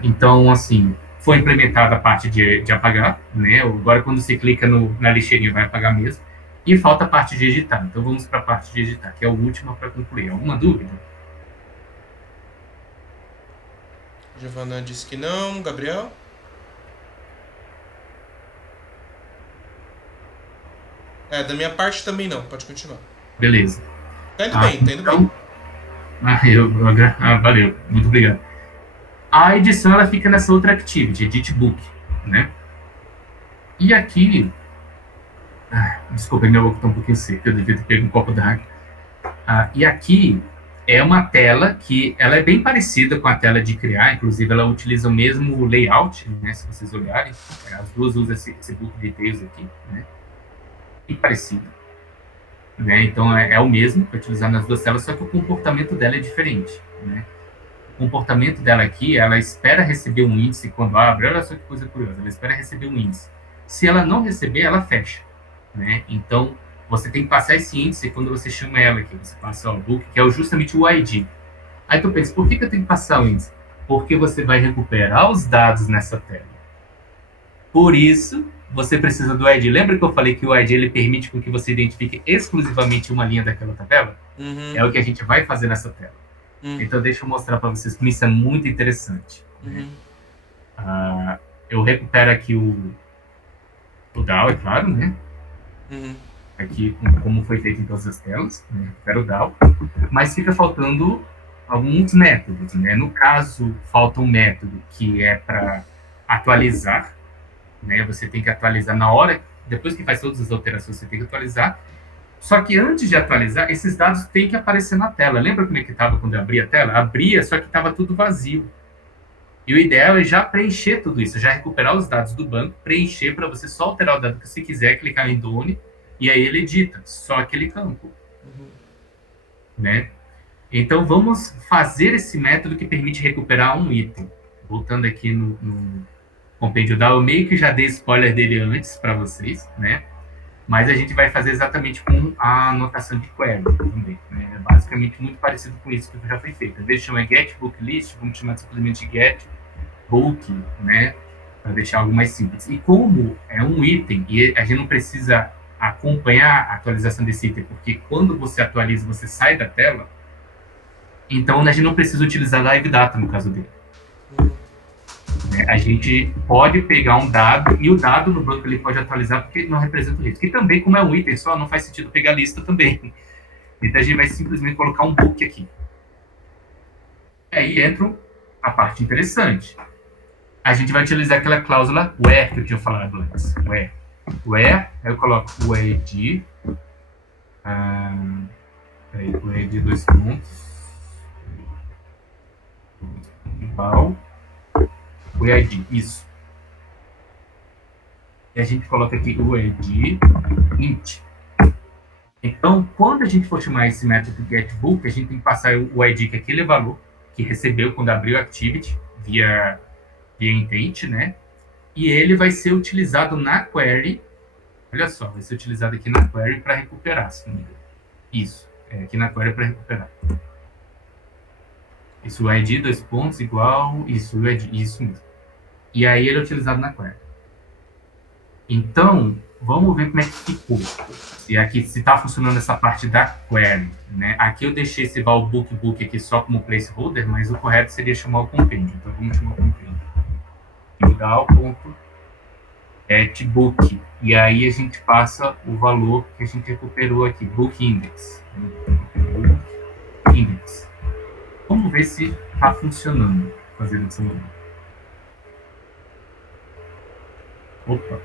Então, assim, foi implementada a parte de apagar. Né? Agora, quando você clica na lixeirinha, vai apagar mesmo. E falta a parte de editar. Então vamos para a parte de editar, que é a última para concluir. Alguma dúvida? Giovana disse que não. Gabriel? Da minha parte também não. Pode continuar. Beleza. Tá indo bem, tá indo bem. Valeu. Muito obrigado. A edição ela fica nessa outra activity, Edit Book, né? E aqui... desculpa, minha boca está um pouquinho seca, eu devia ter pego um copo d'água. E aqui é uma tela que ela é bem parecida com a tela de criar, inclusive ela utiliza o mesmo layout, né, se vocês olharem. As duas usam esse book de details aqui, né? E parecido. Né? Então é o mesmo para utilizar nas duas telas, só que o comportamento dela é diferente. Né? O comportamento dela aqui, ela espera receber um índice quando abre. Olha só que coisa curiosa, ela espera receber um índice. Se ela não receber, ela fecha. Né? Então, você tem que passar esse índice quando você chama ela aqui. Você passa o book, que é justamente o ID. Aí tu pensa, por que eu tenho que passar o índice? Porque você vai recuperar os dados nessa tela. Por isso você precisa do ID. Lembra que eu falei que o ID ele permite com que você identifique exclusivamente uma linha daquela tabela? É o que a gente vai fazer nessa tela. Então, deixa eu mostrar para vocês como isso é muito interessante. Eu recupero aqui o DAO, é claro, né? Aqui, como foi feito em todas as telas, né? Recupero o DAO. Mas fica faltando alguns métodos, né? No caso, falta um método que é para atualizar, né? Você tem que atualizar na hora, depois que faz todas as alterações, você tem que atualizar. Só que antes de atualizar, esses dados têm que aparecer na tela. Lembra como é que estava quando eu abri a tela? Abria, só que estava tudo vazio. E o ideal é já preencher tudo isso, já recuperar os dados do banco, preencher para você só alterar o dado que você quiser, clicar em Done, e aí ele edita só aquele campo. Né? Então, vamos fazer esse método que permite recuperar um item. Voltando aqui no compêndio DAO, eu meio que já dei spoiler dele antes para vocês, né? Mas a gente vai fazer exatamente com a anotação de query também. Né? É basicamente muito parecido com isso que já foi feito. Em vez de chamar get book list, vamos chamar simplesmente get book, né? Para deixar algo mais simples. E como é um item, e a gente não precisa acompanhar a atualização desse item, porque quando você atualiza, você sai da tela, então a gente não precisa utilizar live data no caso dele. A gente pode pegar um dado, e o dado no banco ele pode atualizar porque ele não representa o risco. E também, como é um item só, não faz sentido pegar a lista também. Então a gente vai simplesmente colocar um book aqui. E aí entra a parte interessante. A gente vai utilizar aquela cláusula where que eu tinha falado antes. Where, eu coloco o ID, o ID 2 pontos, igual o ID, isso. E a gente coloca aqui o ID int. Então, quando a gente for chamar esse método getBook, a gente tem que passar o ID, que é aquele valor que recebeu quando abriu a activity via intent, né? E ele vai ser utilizado na query. Olha só, vai ser utilizado aqui na query para recuperar, se não me engano. Isso, aqui na query para recuperar. Isso, o ID 2 pontos igual, isso, o ID, isso mesmo. E aí ele é utilizado na query. Então, vamos ver como é que ficou. E aqui, se está funcionando essa parte da query, né? Aqui eu deixei esse val book aqui só como placeholder, mas o correto seria chamar o compêndio. Então, vamos chamar o compêndio. getBook. E aí a gente passa o valor que a gente recuperou aqui, book index. Book index. Vamos ver se está funcionando fazendo essa maneira. Opa,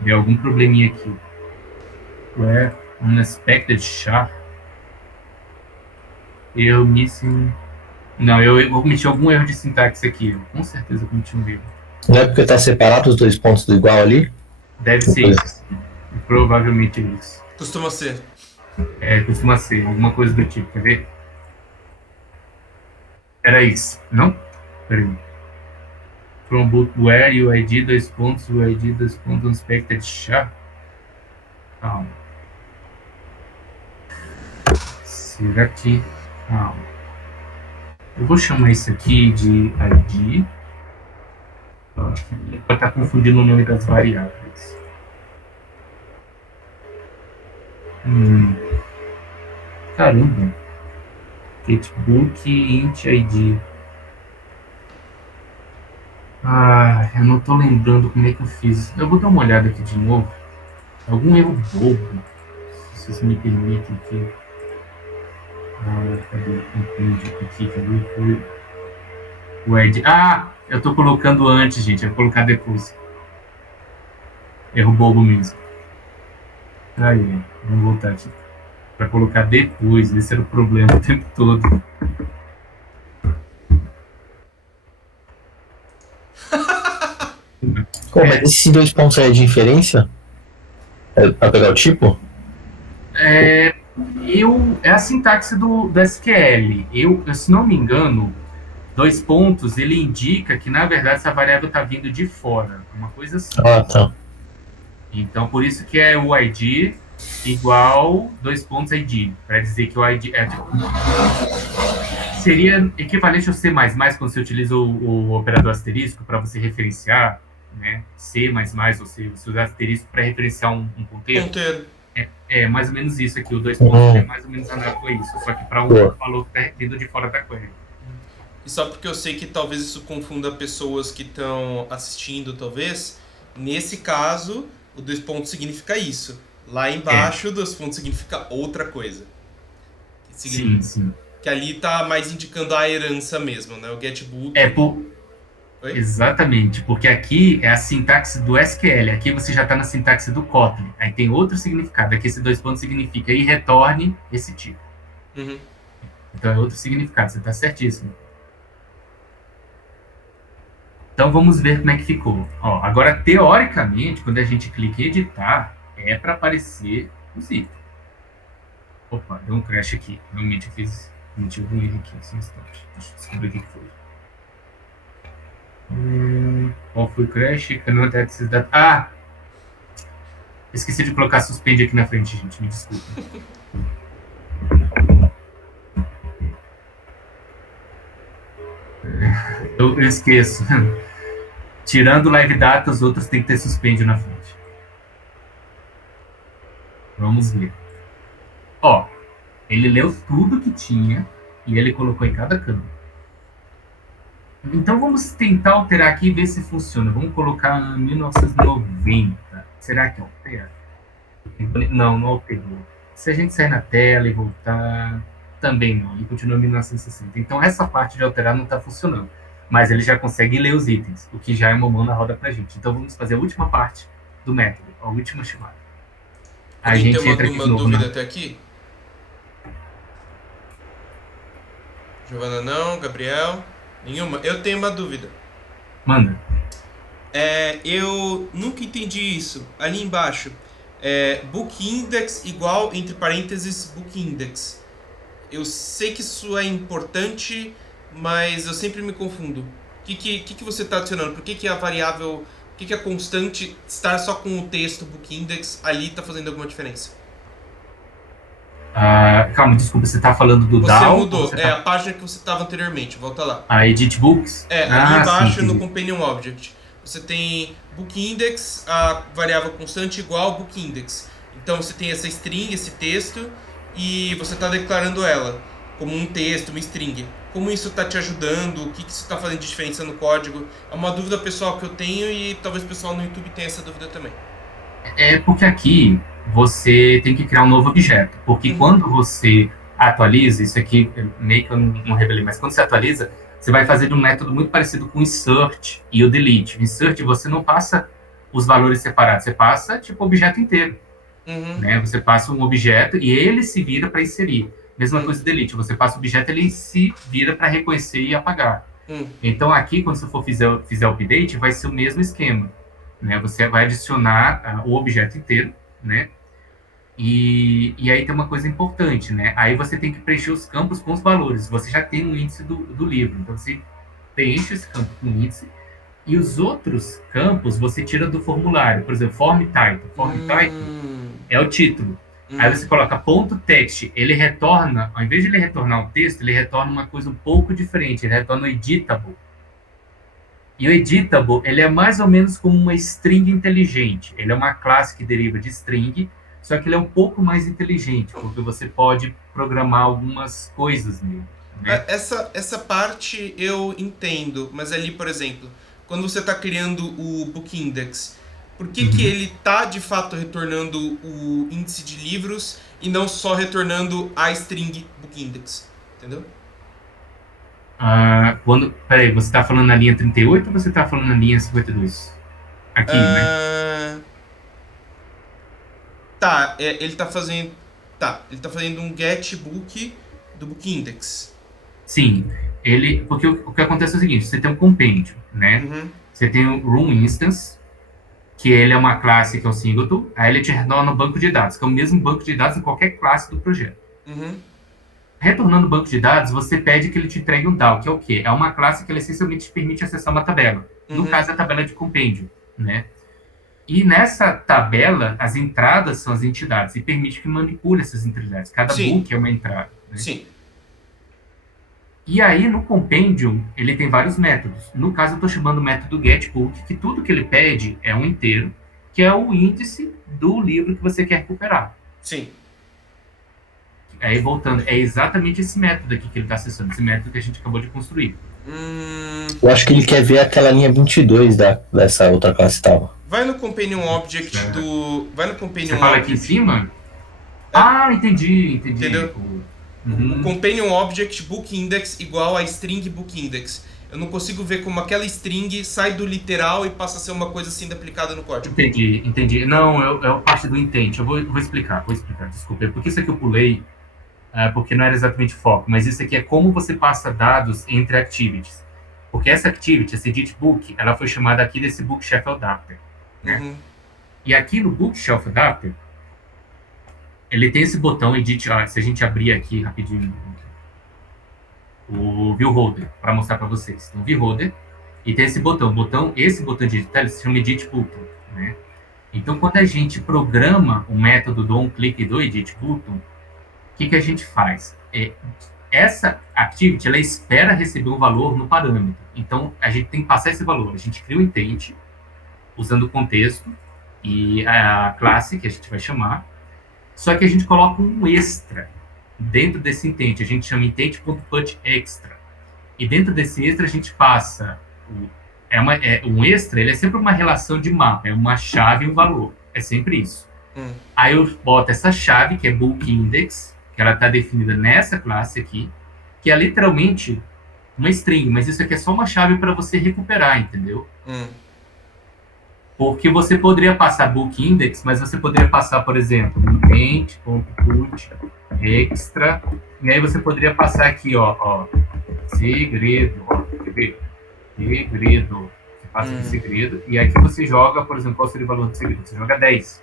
deu algum probleminha aqui. Where unexpected char. Eu missing. Não, eu cometi algum erro de sintaxe aqui. Eu, com certeza cometi um erro. Não é porque está separado os 2 pontos do igual ali? Deve ser isso. Provavelmente é isso. Costuma ser. Costuma ser. Alguma coisa do tipo. Quer ver? Era isso. Não? Peraí. From book where e o ID 2 pontos, o ID 2 pontos unexpected char. Calma. Será que... Calma. Eu vou chamar isso aqui de ID. Ele pode estar confundindo o nome das variáveis. Caramba. GetBook int ID. Eu não tô lembrando como é que eu fiz. Eu vou dar uma olhada aqui de novo. Algum erro bobo. Se vocês me permitem aqui. Cadê? Entendi aqui. Cadê? O Ed. Eu tô colocando antes, gente. Eu vou colocar depois. Erro bobo mesmo. Aí, vamos voltar aqui. Pra colocar depois. Esse era o problema o tempo todo. Mas esses 2 pontos aí é de inferência? É pra pegar o tipo? É a sintaxe do SQL. Se não me engano, 2 pontos, ele indica que, na verdade, essa variável está vindo de fora. Uma coisa assim. Tá. Então, por isso que é o ID igual 2 pontos ID. Para dizer que o ID seria equivalente ao C++, quando você utiliza o operador asterisco para você referenciar. né? C++ ou C, você usa asterisco para referenciar um ponteiro. Ponteiro. É mais ou menos isso aqui, o dois pontos é mais ou menos análogo a isso, só que para um valor que está vindo de fora da query. E só porque eu sei que talvez isso confunda pessoas que estão assistindo, talvez, nesse caso, o dois pontos significa isso. Lá embaixo, dois pontos significa outra coisa. Sim. Que ali tá mais indicando a herança mesmo, né? O getbook. Oi? Exatamente, porque aqui é a sintaxe do SQL, aqui você já está na sintaxe do Kotlin, aí tem outro significado, aqui esse dois pontos significa e retorne esse tipo. Uhum. Então é outro significado, você está certíssimo. Então vamos ver como é que ficou. Ó, agora, teoricamente, quando a gente clica em editar, é para aparecer os itens. Opa, deu um crash aqui. Realmente eu fiz um erro aqui, só um instante. Deixa eu descobrir o que foi. Qual foi o crash? Esqueci de colocar suspende aqui na frente, gente. Me desculpa. Eu esqueço. Tirando o live data, os outros tem que ter suspende na frente. Vamos ver. Ó, ele leu tudo que tinha e ele colocou em cada campo. Então vamos tentar alterar aqui e ver se funciona. Vamos colocar 1990. Será que altera? Não alterou. Se a gente sair na tela e voltar, também não. Ele continua 1960. Então essa parte de alterar não está funcionando. Mas ele já consegue ler os itens, o que já é uma mão na roda pra gente. Então vamos fazer a última parte do método, a última chamada. A gente tem uma dúvida até aqui? Giovana não, Gabriel... Nenhuma? Eu tenho uma dúvida. Manda. Eu nunca entendi isso. Ali embaixo, book index igual, entre parênteses, book index. Eu sei que isso é importante, mas eu sempre me confundo. O que você está adicionando? Por que a variável, por que a constante estar só com o texto book index ali está fazendo alguma diferença? Calma, desculpa, você está falando do DAO? Você mudou, a página que você estava anteriormente, volta lá. A Edit Books? Ali embaixo, sim, no Companion Object. Você tem book index, a variável constante igual book index. Então você tem essa string, esse texto, e você está declarando ela como um texto, uma string. Como isso está te ajudando? O que isso está fazendo de diferença no código? É uma dúvida pessoal que eu tenho e talvez o pessoal no YouTube tenha essa dúvida também. É porque aqui você tem que criar um novo objeto. Porque quando você atualiza, isso aqui meio que eu não revelei, mas quando você atualiza, você vai fazer de um método muito parecido com o insert e o delete. O insert você não passa os valores separados, você passa tipo o objeto inteiro. Né? Você passa um objeto e ele se vira para inserir. Mesma coisa do delete, você passa o objeto, ele se vira para reconhecer e apagar. Então aqui, quando você for fizer o update, vai ser o mesmo esquema. Né? Você vai adicionar o objeto inteiro, né? E aí tem uma coisa importante, né? Aí você tem que preencher os campos com os valores. Você já tem um índice do livro, então você preenche esse campo com índice e os outros campos você tira do formulário. Por exemplo, form title. Form title é o título. Aí você coloca ponto text, ele retorna, ao invés de ele retornar um texto, ele retorna uma coisa um pouco diferente, ele retorna o editable. E o editable, ele é mais ou menos como uma string inteligente. Ele é uma classe que deriva de string, só que ele é um pouco mais inteligente, porque você pode programar algumas coisas nele. Né? Essa parte eu entendo, mas ali, por exemplo, quando você está criando o book index, por que ele está, de fato, retornando o índice de livros e não só retornando a string book index? Entendeu? Peraí, você está falando na linha 38 ou você está falando na linha 52? Aqui, né? Tá, ele está fazendo um get book do book index. Sim, porque o que acontece é o seguinte, você tem um compêndio, né? Você tem o room instance, que ele é uma classe que é o singleton, aí ele te retorna o banco de dados, que é o mesmo banco de dados em qualquer classe do projeto. Retornando o banco de dados, você pede que ele te entregue um DAO, que é o quê? É uma classe que ela essencialmente te permite acessar uma tabela. No caso, é a tabela de compêndio, né? E nessa tabela, as entradas são as entidades e permite que manipule essas entidades. Cada book é uma entrada. Né? Sim. E aí, no Compendium, ele tem vários métodos. No caso, eu estou chamando o método getBook, que tudo que ele pede é um inteiro, que é o índice do livro que você quer recuperar. Sim. Aí, voltando, é exatamente esse método aqui que ele está acessando, esse método que a gente acabou de construir. Eu acho que ele quer ver aquela linha 22 dessa outra classe que tava. Vai no Companion Object do... Vai no Companion Você fala Object. aqui em cima? É. Ah, entendi. Entendeu? O Companion Object Book Index igual a String Book Index. Eu não consigo ver como aquela string sai do literal e passa a ser uma coisa assim aplicada no código. Entendi. Não, é parte do intent. Eu vou explicar, desculpa. Porque isso aqui eu pulei, porque não era exatamente foco, mas isso aqui é como você passa dados entre activities. Porque essa activity, essa edit book, ela foi chamada aqui desse book shelf adapter. Né? E aqui no book shelf adapter, ele tem esse botão edit, se a gente abrir aqui rapidinho o view holder, para mostrar para vocês. Então, view holder, e tem esse botão de editar, ele se chama edit button, né? Então, quando a gente programa o método do onClick e do edit button, o que a gente faz? Essa activity, ela espera receber um valor no parâmetro. Então, a gente tem que passar esse valor. A gente cria o intent, usando o contexto e a classe, que a gente vai chamar, só que a gente coloca um extra dentro desse intent. A gente chama intent.putExtra. E dentro desse extra, a gente passa... um extra, ele é sempre uma relação de mapa. É uma chave e um valor. É sempre isso. Aí eu boto essa chave, que é book index, que ela está definida nessa classe aqui, que é literalmente uma string, mas isso aqui é só uma chave para você recuperar, entendeu? Porque você poderia passar book index, mas você poderia passar, por exemplo, intent.put extra, e aí você poderia passar aqui, ó segredo, segredo, você passa aqui segredo, e aqui você joga, por exemplo, qual seria o valor do segredo? Você joga 10.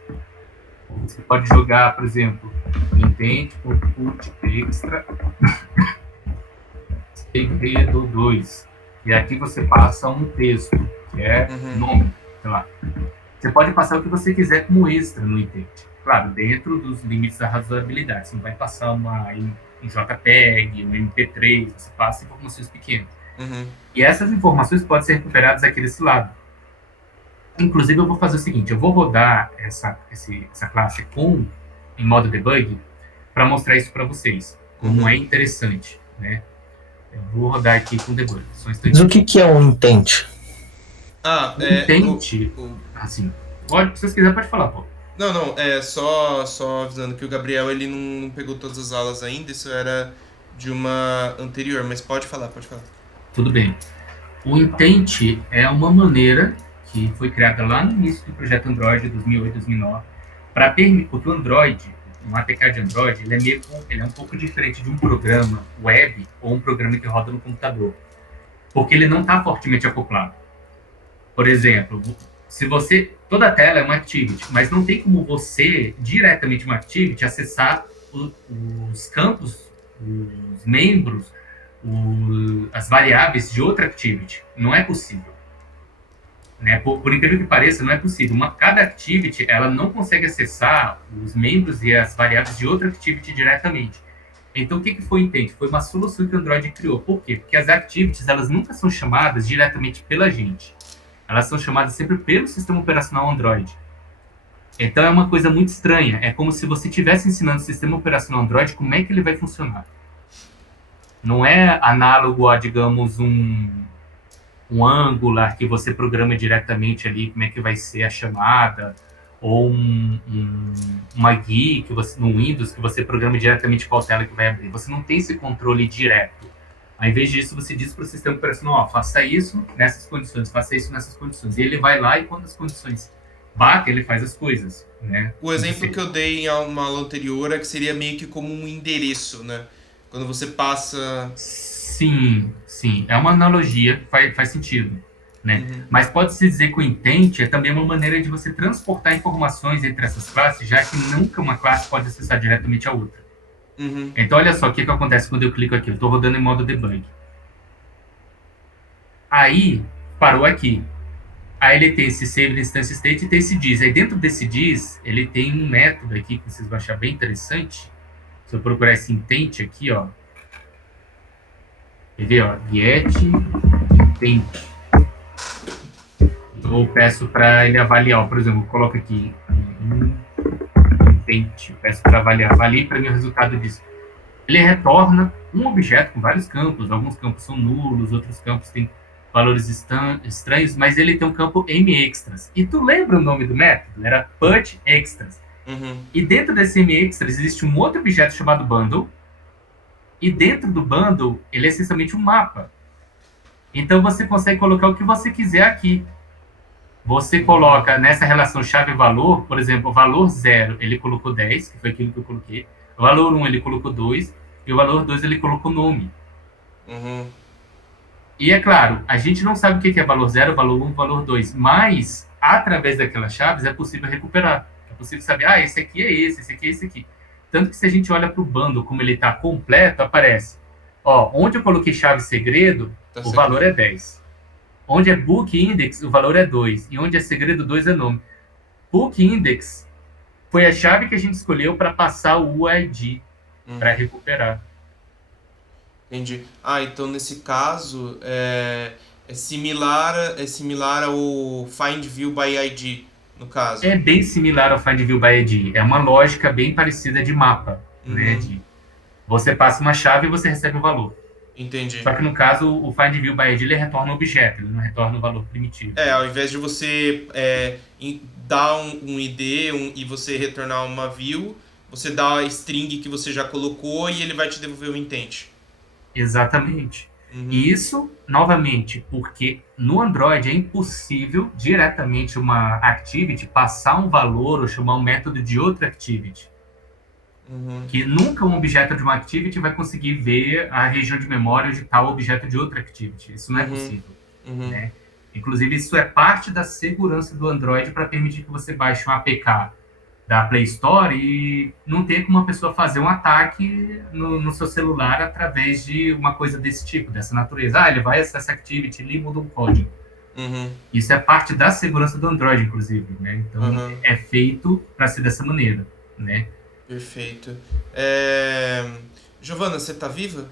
Você pode jogar, por exemplo, intent.put extra segredo 2. E aqui você passa um texto, que é nome, sei lá. Você pode passar o que você quiser como extra no intent. Claro, dentro dos limites da razoabilidade. Você não vai passar um JPEG, um MP3, você passa informações pequenas. E essas informações podem ser recuperadas aqui desse lado. Inclusive, eu vou fazer o seguinte, eu vou rodar essa classe em modo debug para mostrar isso para vocês, como é interessante, né? Eu vou rodar aqui com debug. Só um instantinho. Mas o que é um intent? Intent, assim, se vocês quiserem, pode falar, pô. Não, só avisando que o Gabriel, ele não pegou todas as aulas ainda, isso era de uma anterior, mas pode falar. Tudo bem. O intent é uma maneira que foi criada lá no início do projeto Android, 2008, 2009, para permitir, porque o Android, um APK de Android, ele é um pouco diferente de um programa web ou um programa que roda no computador, porque ele não está fortemente acoplado. Por exemplo, toda a tela é uma activity, mas não tem como você, diretamente uma activity, acessar os campos, os membros, as variáveis de outra activity. Não é possível. Né? Por incrível que pareça, não é possível. Cada activity, ela não consegue acessar os membros e as variáveis de outra activity diretamente. Então, o que foi o intent? Foi uma solução que o Android criou. Por quê? Porque as activities, elas nunca são chamadas diretamente pela gente. Elas são chamadas sempre pelo sistema operacional Android. Então, é uma coisa muito estranha. É como se você estivesse ensinando o sistema operacional Android como é que ele vai funcionar. Não é análogo a, digamos, um Angular que você programa diretamente ali como é que vai ser a chamada, ou uma GUI no Windows que você programa diretamente qual tela que vai abrir. Você não tem esse controle direto. Ao invés disso, você diz para o sistema operacional, faça isso nessas condições, faça isso nessas condições. E ele vai lá e quando as condições batem, ele faz as coisas. Né? O exemplo que eu dei em uma aula anterior é que seria meio que como um endereço, né? Quando você passa... Sim. É uma analogia, faz sentido. Né? Mas pode-se dizer que o intent é também uma maneira de você transportar informações entre essas classes, já que nunca uma classe pode acessar diretamente a outra. Então, olha só o que acontece quando eu clico aqui. Eu estou rodando em modo debug. Aí, parou aqui. Aí ele tem esse save instance state e tem esse diz. Aí dentro desse diz, ele tem um método aqui que vocês vão achar bem interessante. Se eu procurar esse intent aqui, ó. Quer ver, ó? Get intent. Ou peço para ele avaliar, por exemplo, coloco aqui intent, peço para avaliar, avalie para mim o resultado disso. Ele retorna um objeto com vários campos, alguns campos são nulos, outros campos têm valores estranhos, mas ele tem um campo mextras. E tu lembra o nome do método? Era put extras. Uhum. E dentro desse mextras existe um outro objeto chamado bundle, e dentro do bundle ele é essencialmente um mapa. Então você consegue colocar o que você quiser aqui. Você coloca nessa relação chave-valor, por exemplo, o valor 0 ele colocou 10, que foi aquilo que eu coloquei. O valor 1 ele colocou 2, e o valor 2 ele colocou nome. Uhum. E é claro, a gente não sabe o que é valor 0, valor 1, valor 2, mas através daquelas chaves é possível recuperar. É possível saber, esse aqui é esse aqui é esse aqui. Tanto que se a gente olha para o bundle como ele está completo, aparece, onde eu coloquei chave segredo, o valor é 10. Onde é book index, o valor é 2. E onde é segredo 2 é nome. Book index foi a chave que a gente escolheu para passar o UID, para recuperar. Entendi. Então nesse caso é similar ao Find View by ID, no caso. É bem similar ao Find View by ID. É uma lógica bem parecida de mapa. Né? Você passa uma chave e você recebe o valor. Entendi. Só que no caso, o Find View by ID ele retorna o objeto, ele não retorna o valor primitivo. Ao invés de você dar um ID e você retornar uma view, você dá a string que você já colocou e ele vai te devolver o intent. Exatamente. E isso, novamente, porque no Android é impossível diretamente uma activity passar um valor ou chamar um método de outra activity. Que nunca um objeto de uma activity vai conseguir ver a região de memória de tal objeto de outra activity. Isso não é possível. Né? Inclusive, isso é parte da segurança do Android para permitir que você baixe um APK da Play Store e não tenha como uma pessoa fazer um ataque no seu celular através de uma coisa desse tipo, dessa natureza. Ele vai acessar essa activity ali e muda um código. Isso é parte da segurança do Android, inclusive. Né? Então, é feito para ser dessa maneira. Né? Perfeito. Giovana, você tá viva?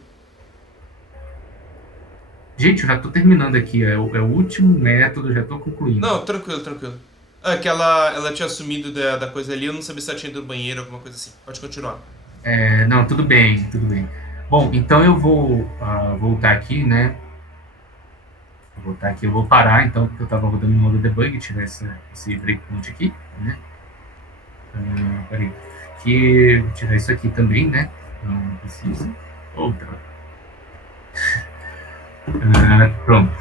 Gente, eu já tô terminando aqui. É o último método, já tô concluindo. Não, tranquilo. É que ela tinha sumido da coisa ali, eu não sabia se ela tinha ido no banheiro, alguma coisa assim. Pode continuar. Não, tudo bem. Bom, então eu vou voltar aqui, né? Eu vou parar, então, porque eu tava rodando no modo debug, tirar esse breakpoint aqui, né? Peraí. Aqui, vou tirar isso aqui também, né? Não precisa. Outra. Pronto.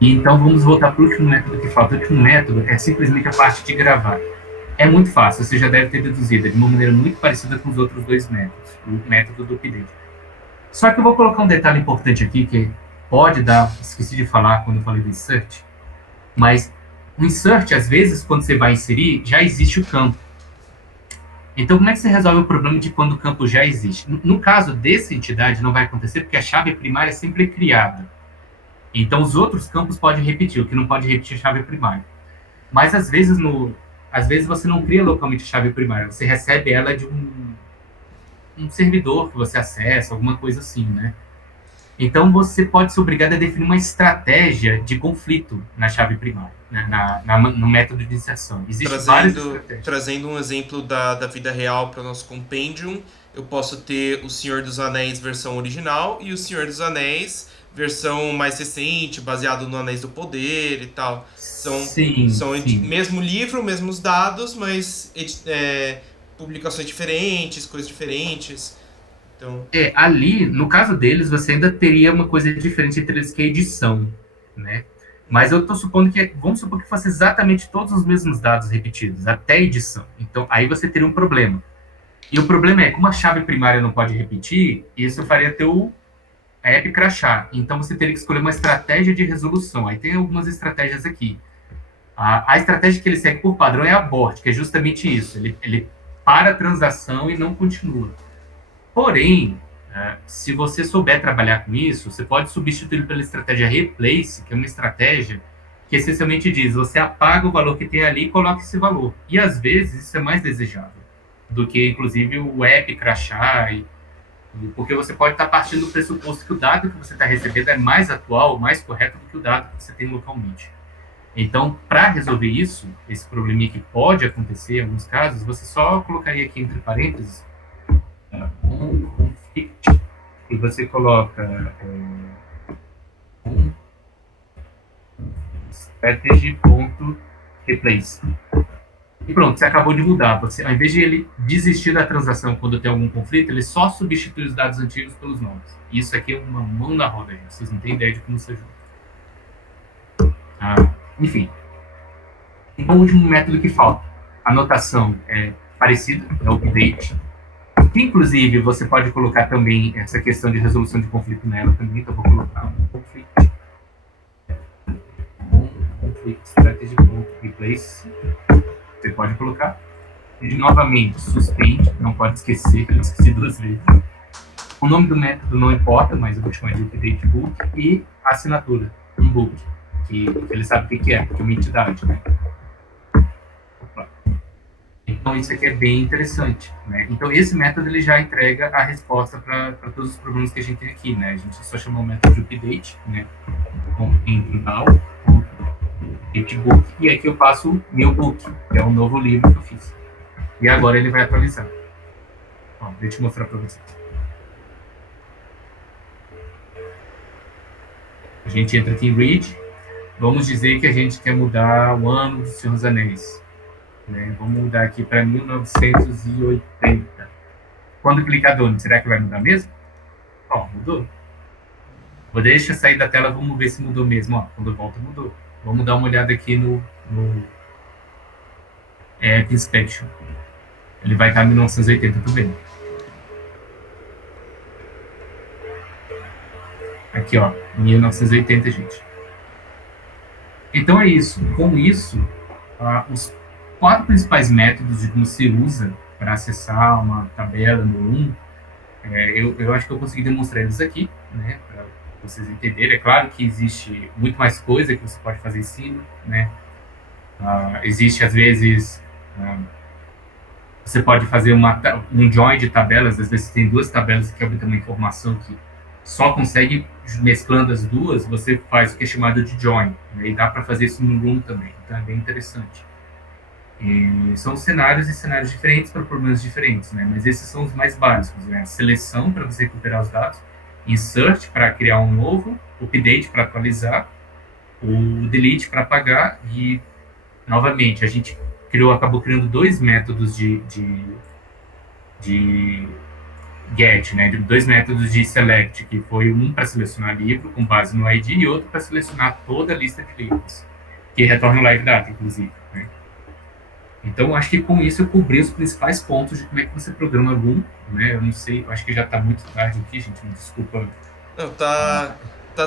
E então vamos voltar para o último método que falta. O último método é simplesmente a parte de gravar. É muito fácil, você já deve ter deduzido, de uma maneira muito parecida com os outros dois métodos, o método do update. Só que eu vou colocar um detalhe importante aqui, que pode dar, esqueci de falar quando eu falei do insert, mas o insert, às vezes, quando você vai inserir, já existe o campo. Então, como é que você resolve o problema de quando o campo já existe? No caso dessa entidade, não vai acontecer, porque a chave primária é sempre criada. Então, os outros campos podem repetir, o que não pode repetir é a chave primária. Mas, às vezes você não cria localmente a chave primária, você recebe ela de um servidor que você acessa, alguma coisa assim, né? Então, você pode ser obrigado a definir uma estratégia de conflito na chave primária, né? No método de inserção. Existem várias estratégias. Trazendo um exemplo da vida real para o nosso Compendium, eu posso ter o Senhor dos Anéis versão original e o Senhor dos Anéis versão mais recente, baseado no Anéis do Poder e tal. São mesmo livro, mesmos dados, mas publicações diferentes, coisas diferentes. Então... ali, no caso deles, você ainda teria uma coisa diferente entre eles, que é a edição, né? Mas eu estou supondo vamos supor que fosse exatamente todos os mesmos dados repetidos, até a edição. Então, aí você teria um problema. E o problema é, como a chave primária não pode repetir, isso faria ter a app crashar. Então, você teria que escolher uma estratégia de resolução. Aí tem algumas estratégias aqui. A estratégia que ele segue por padrão é abort, que é justamente isso. Ele para a transação e não continua. Porém, se você souber trabalhar com isso, você pode substituir pela estratégia replace, que é uma estratégia que essencialmente diz, você apaga o valor que tem ali e coloca esse valor. E às vezes isso é mais desejável do que, inclusive, o app crashar e Porque você pode estar partindo do pressuposto que o dado que você está recebendo é mais atual, mais correto do que o dado que você tem localmente. Então, para resolver isso, esse probleminha que pode acontecer em alguns casos, você só colocaria aqui entre parênteses conflict, e você coloca strategy.replace. E pronto, você acabou de mudar. Você, ao invés de ele desistir da transação quando tem algum conflito, ele só substitui os dados antigos pelos novos. Isso aqui é uma mão na roda, gente. Vocês não têm ideia de como isso ajuda. Enfim. Um último método que falta. A notação é parecida, é o update. Que, inclusive, você pode colocar também essa questão de resolução de conflito nela também. Então, eu vou colocar um conflito strategy.replace. Você pode colocar. E, novamente, suspende, não pode esquecer, eu esqueci 2 vezes. O nome do método não importa, mas eu vou chamar de update book. E a assinatura, um book, que ele sabe o que é, porque é uma entidade, né? Então, isso aqui é bem interessante, né? Então, esse método ele já entrega a resposta para todos os problemas que a gente tem aqui, né? A gente só chamou o método de update, né? Entre book, e aqui eu passo meu book, que é um novo livro que eu fiz. E agora ele vai atualizar. Ó, deixa eu mostrar para vocês. A gente entra aqui em Read. Vamos dizer que a gente quer mudar o ano do Senhor dos Anéis. Né? Vamos mudar aqui para 1980. Quando clicar dono, será que vai mudar mesmo? Ó, mudou. Vou deixar sair da tela, vamos ver se mudou mesmo. Ó, quando volta, mudou. Vamos dar uma olhada aqui no App Inspection. Ele vai estar em 1980 também. Aqui, ó, 1980, gente. Então é isso. Com isso, os 4 principais métodos de como se usa para acessar uma tabela no Loom, eu acho que eu consegui demonstrar eles aqui, né, para vocês entenderem. É claro que existe muito mais coisa que você pode fazer em cima, né? Existe, às vezes, você pode fazer um join de tabelas, às vezes tem 2 tabelas que obtêm uma informação que só consegue, mesclando as duas, você faz o que é chamado de join, né? E dá para fazer isso no Loom também, então é bem interessante. E são cenários e cenários diferentes para problemas diferentes, né? Mas esses são os mais básicos, né? Seleção para você recuperar os dados, insert para criar um novo, update para atualizar, o delete para apagar e, novamente, a gente acabou criando 2 métodos de get, né? 2 métodos de select, que foi um para selecionar livro com base no ID e outro para selecionar toda a lista de livros, que retorna o live data, inclusive, né? Então, acho que com isso eu cobri os principais pontos de como é que você programa Loom, né? Eu não sei, eu acho que já está muito tarde aqui, gente, me desculpa. Não, tá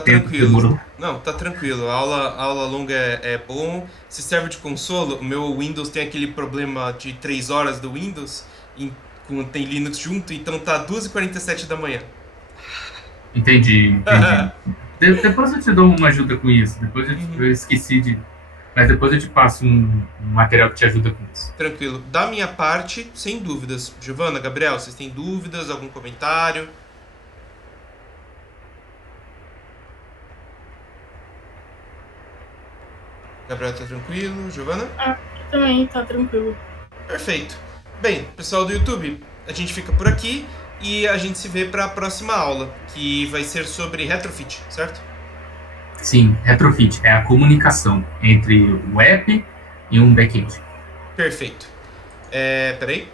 tranquilo. Não, tá tranquilo. A aula longa é bom. Se serve de consolo, o meu Windows tem aquele problema de 3 horas do Windows, tem Linux junto, então tá 2h47 da manhã. Entendi. Depois eu te dou uma ajuda com isso. Depois eu esqueci de... Mas depois eu te passo um material que te ajuda com isso. Tranquilo. Da minha parte, sem dúvidas. Giovana, Gabriel, vocês têm dúvidas? Algum comentário? Gabriel, tá tranquilo? Giovana? Também tá tranquilo. Perfeito. Bem, pessoal do YouTube, a gente fica por aqui e a gente se vê para a próxima aula, que vai ser sobre retrofit, certo? Sim, retrofit é a comunicação entre o app e um back-end. Perfeito. Peraí.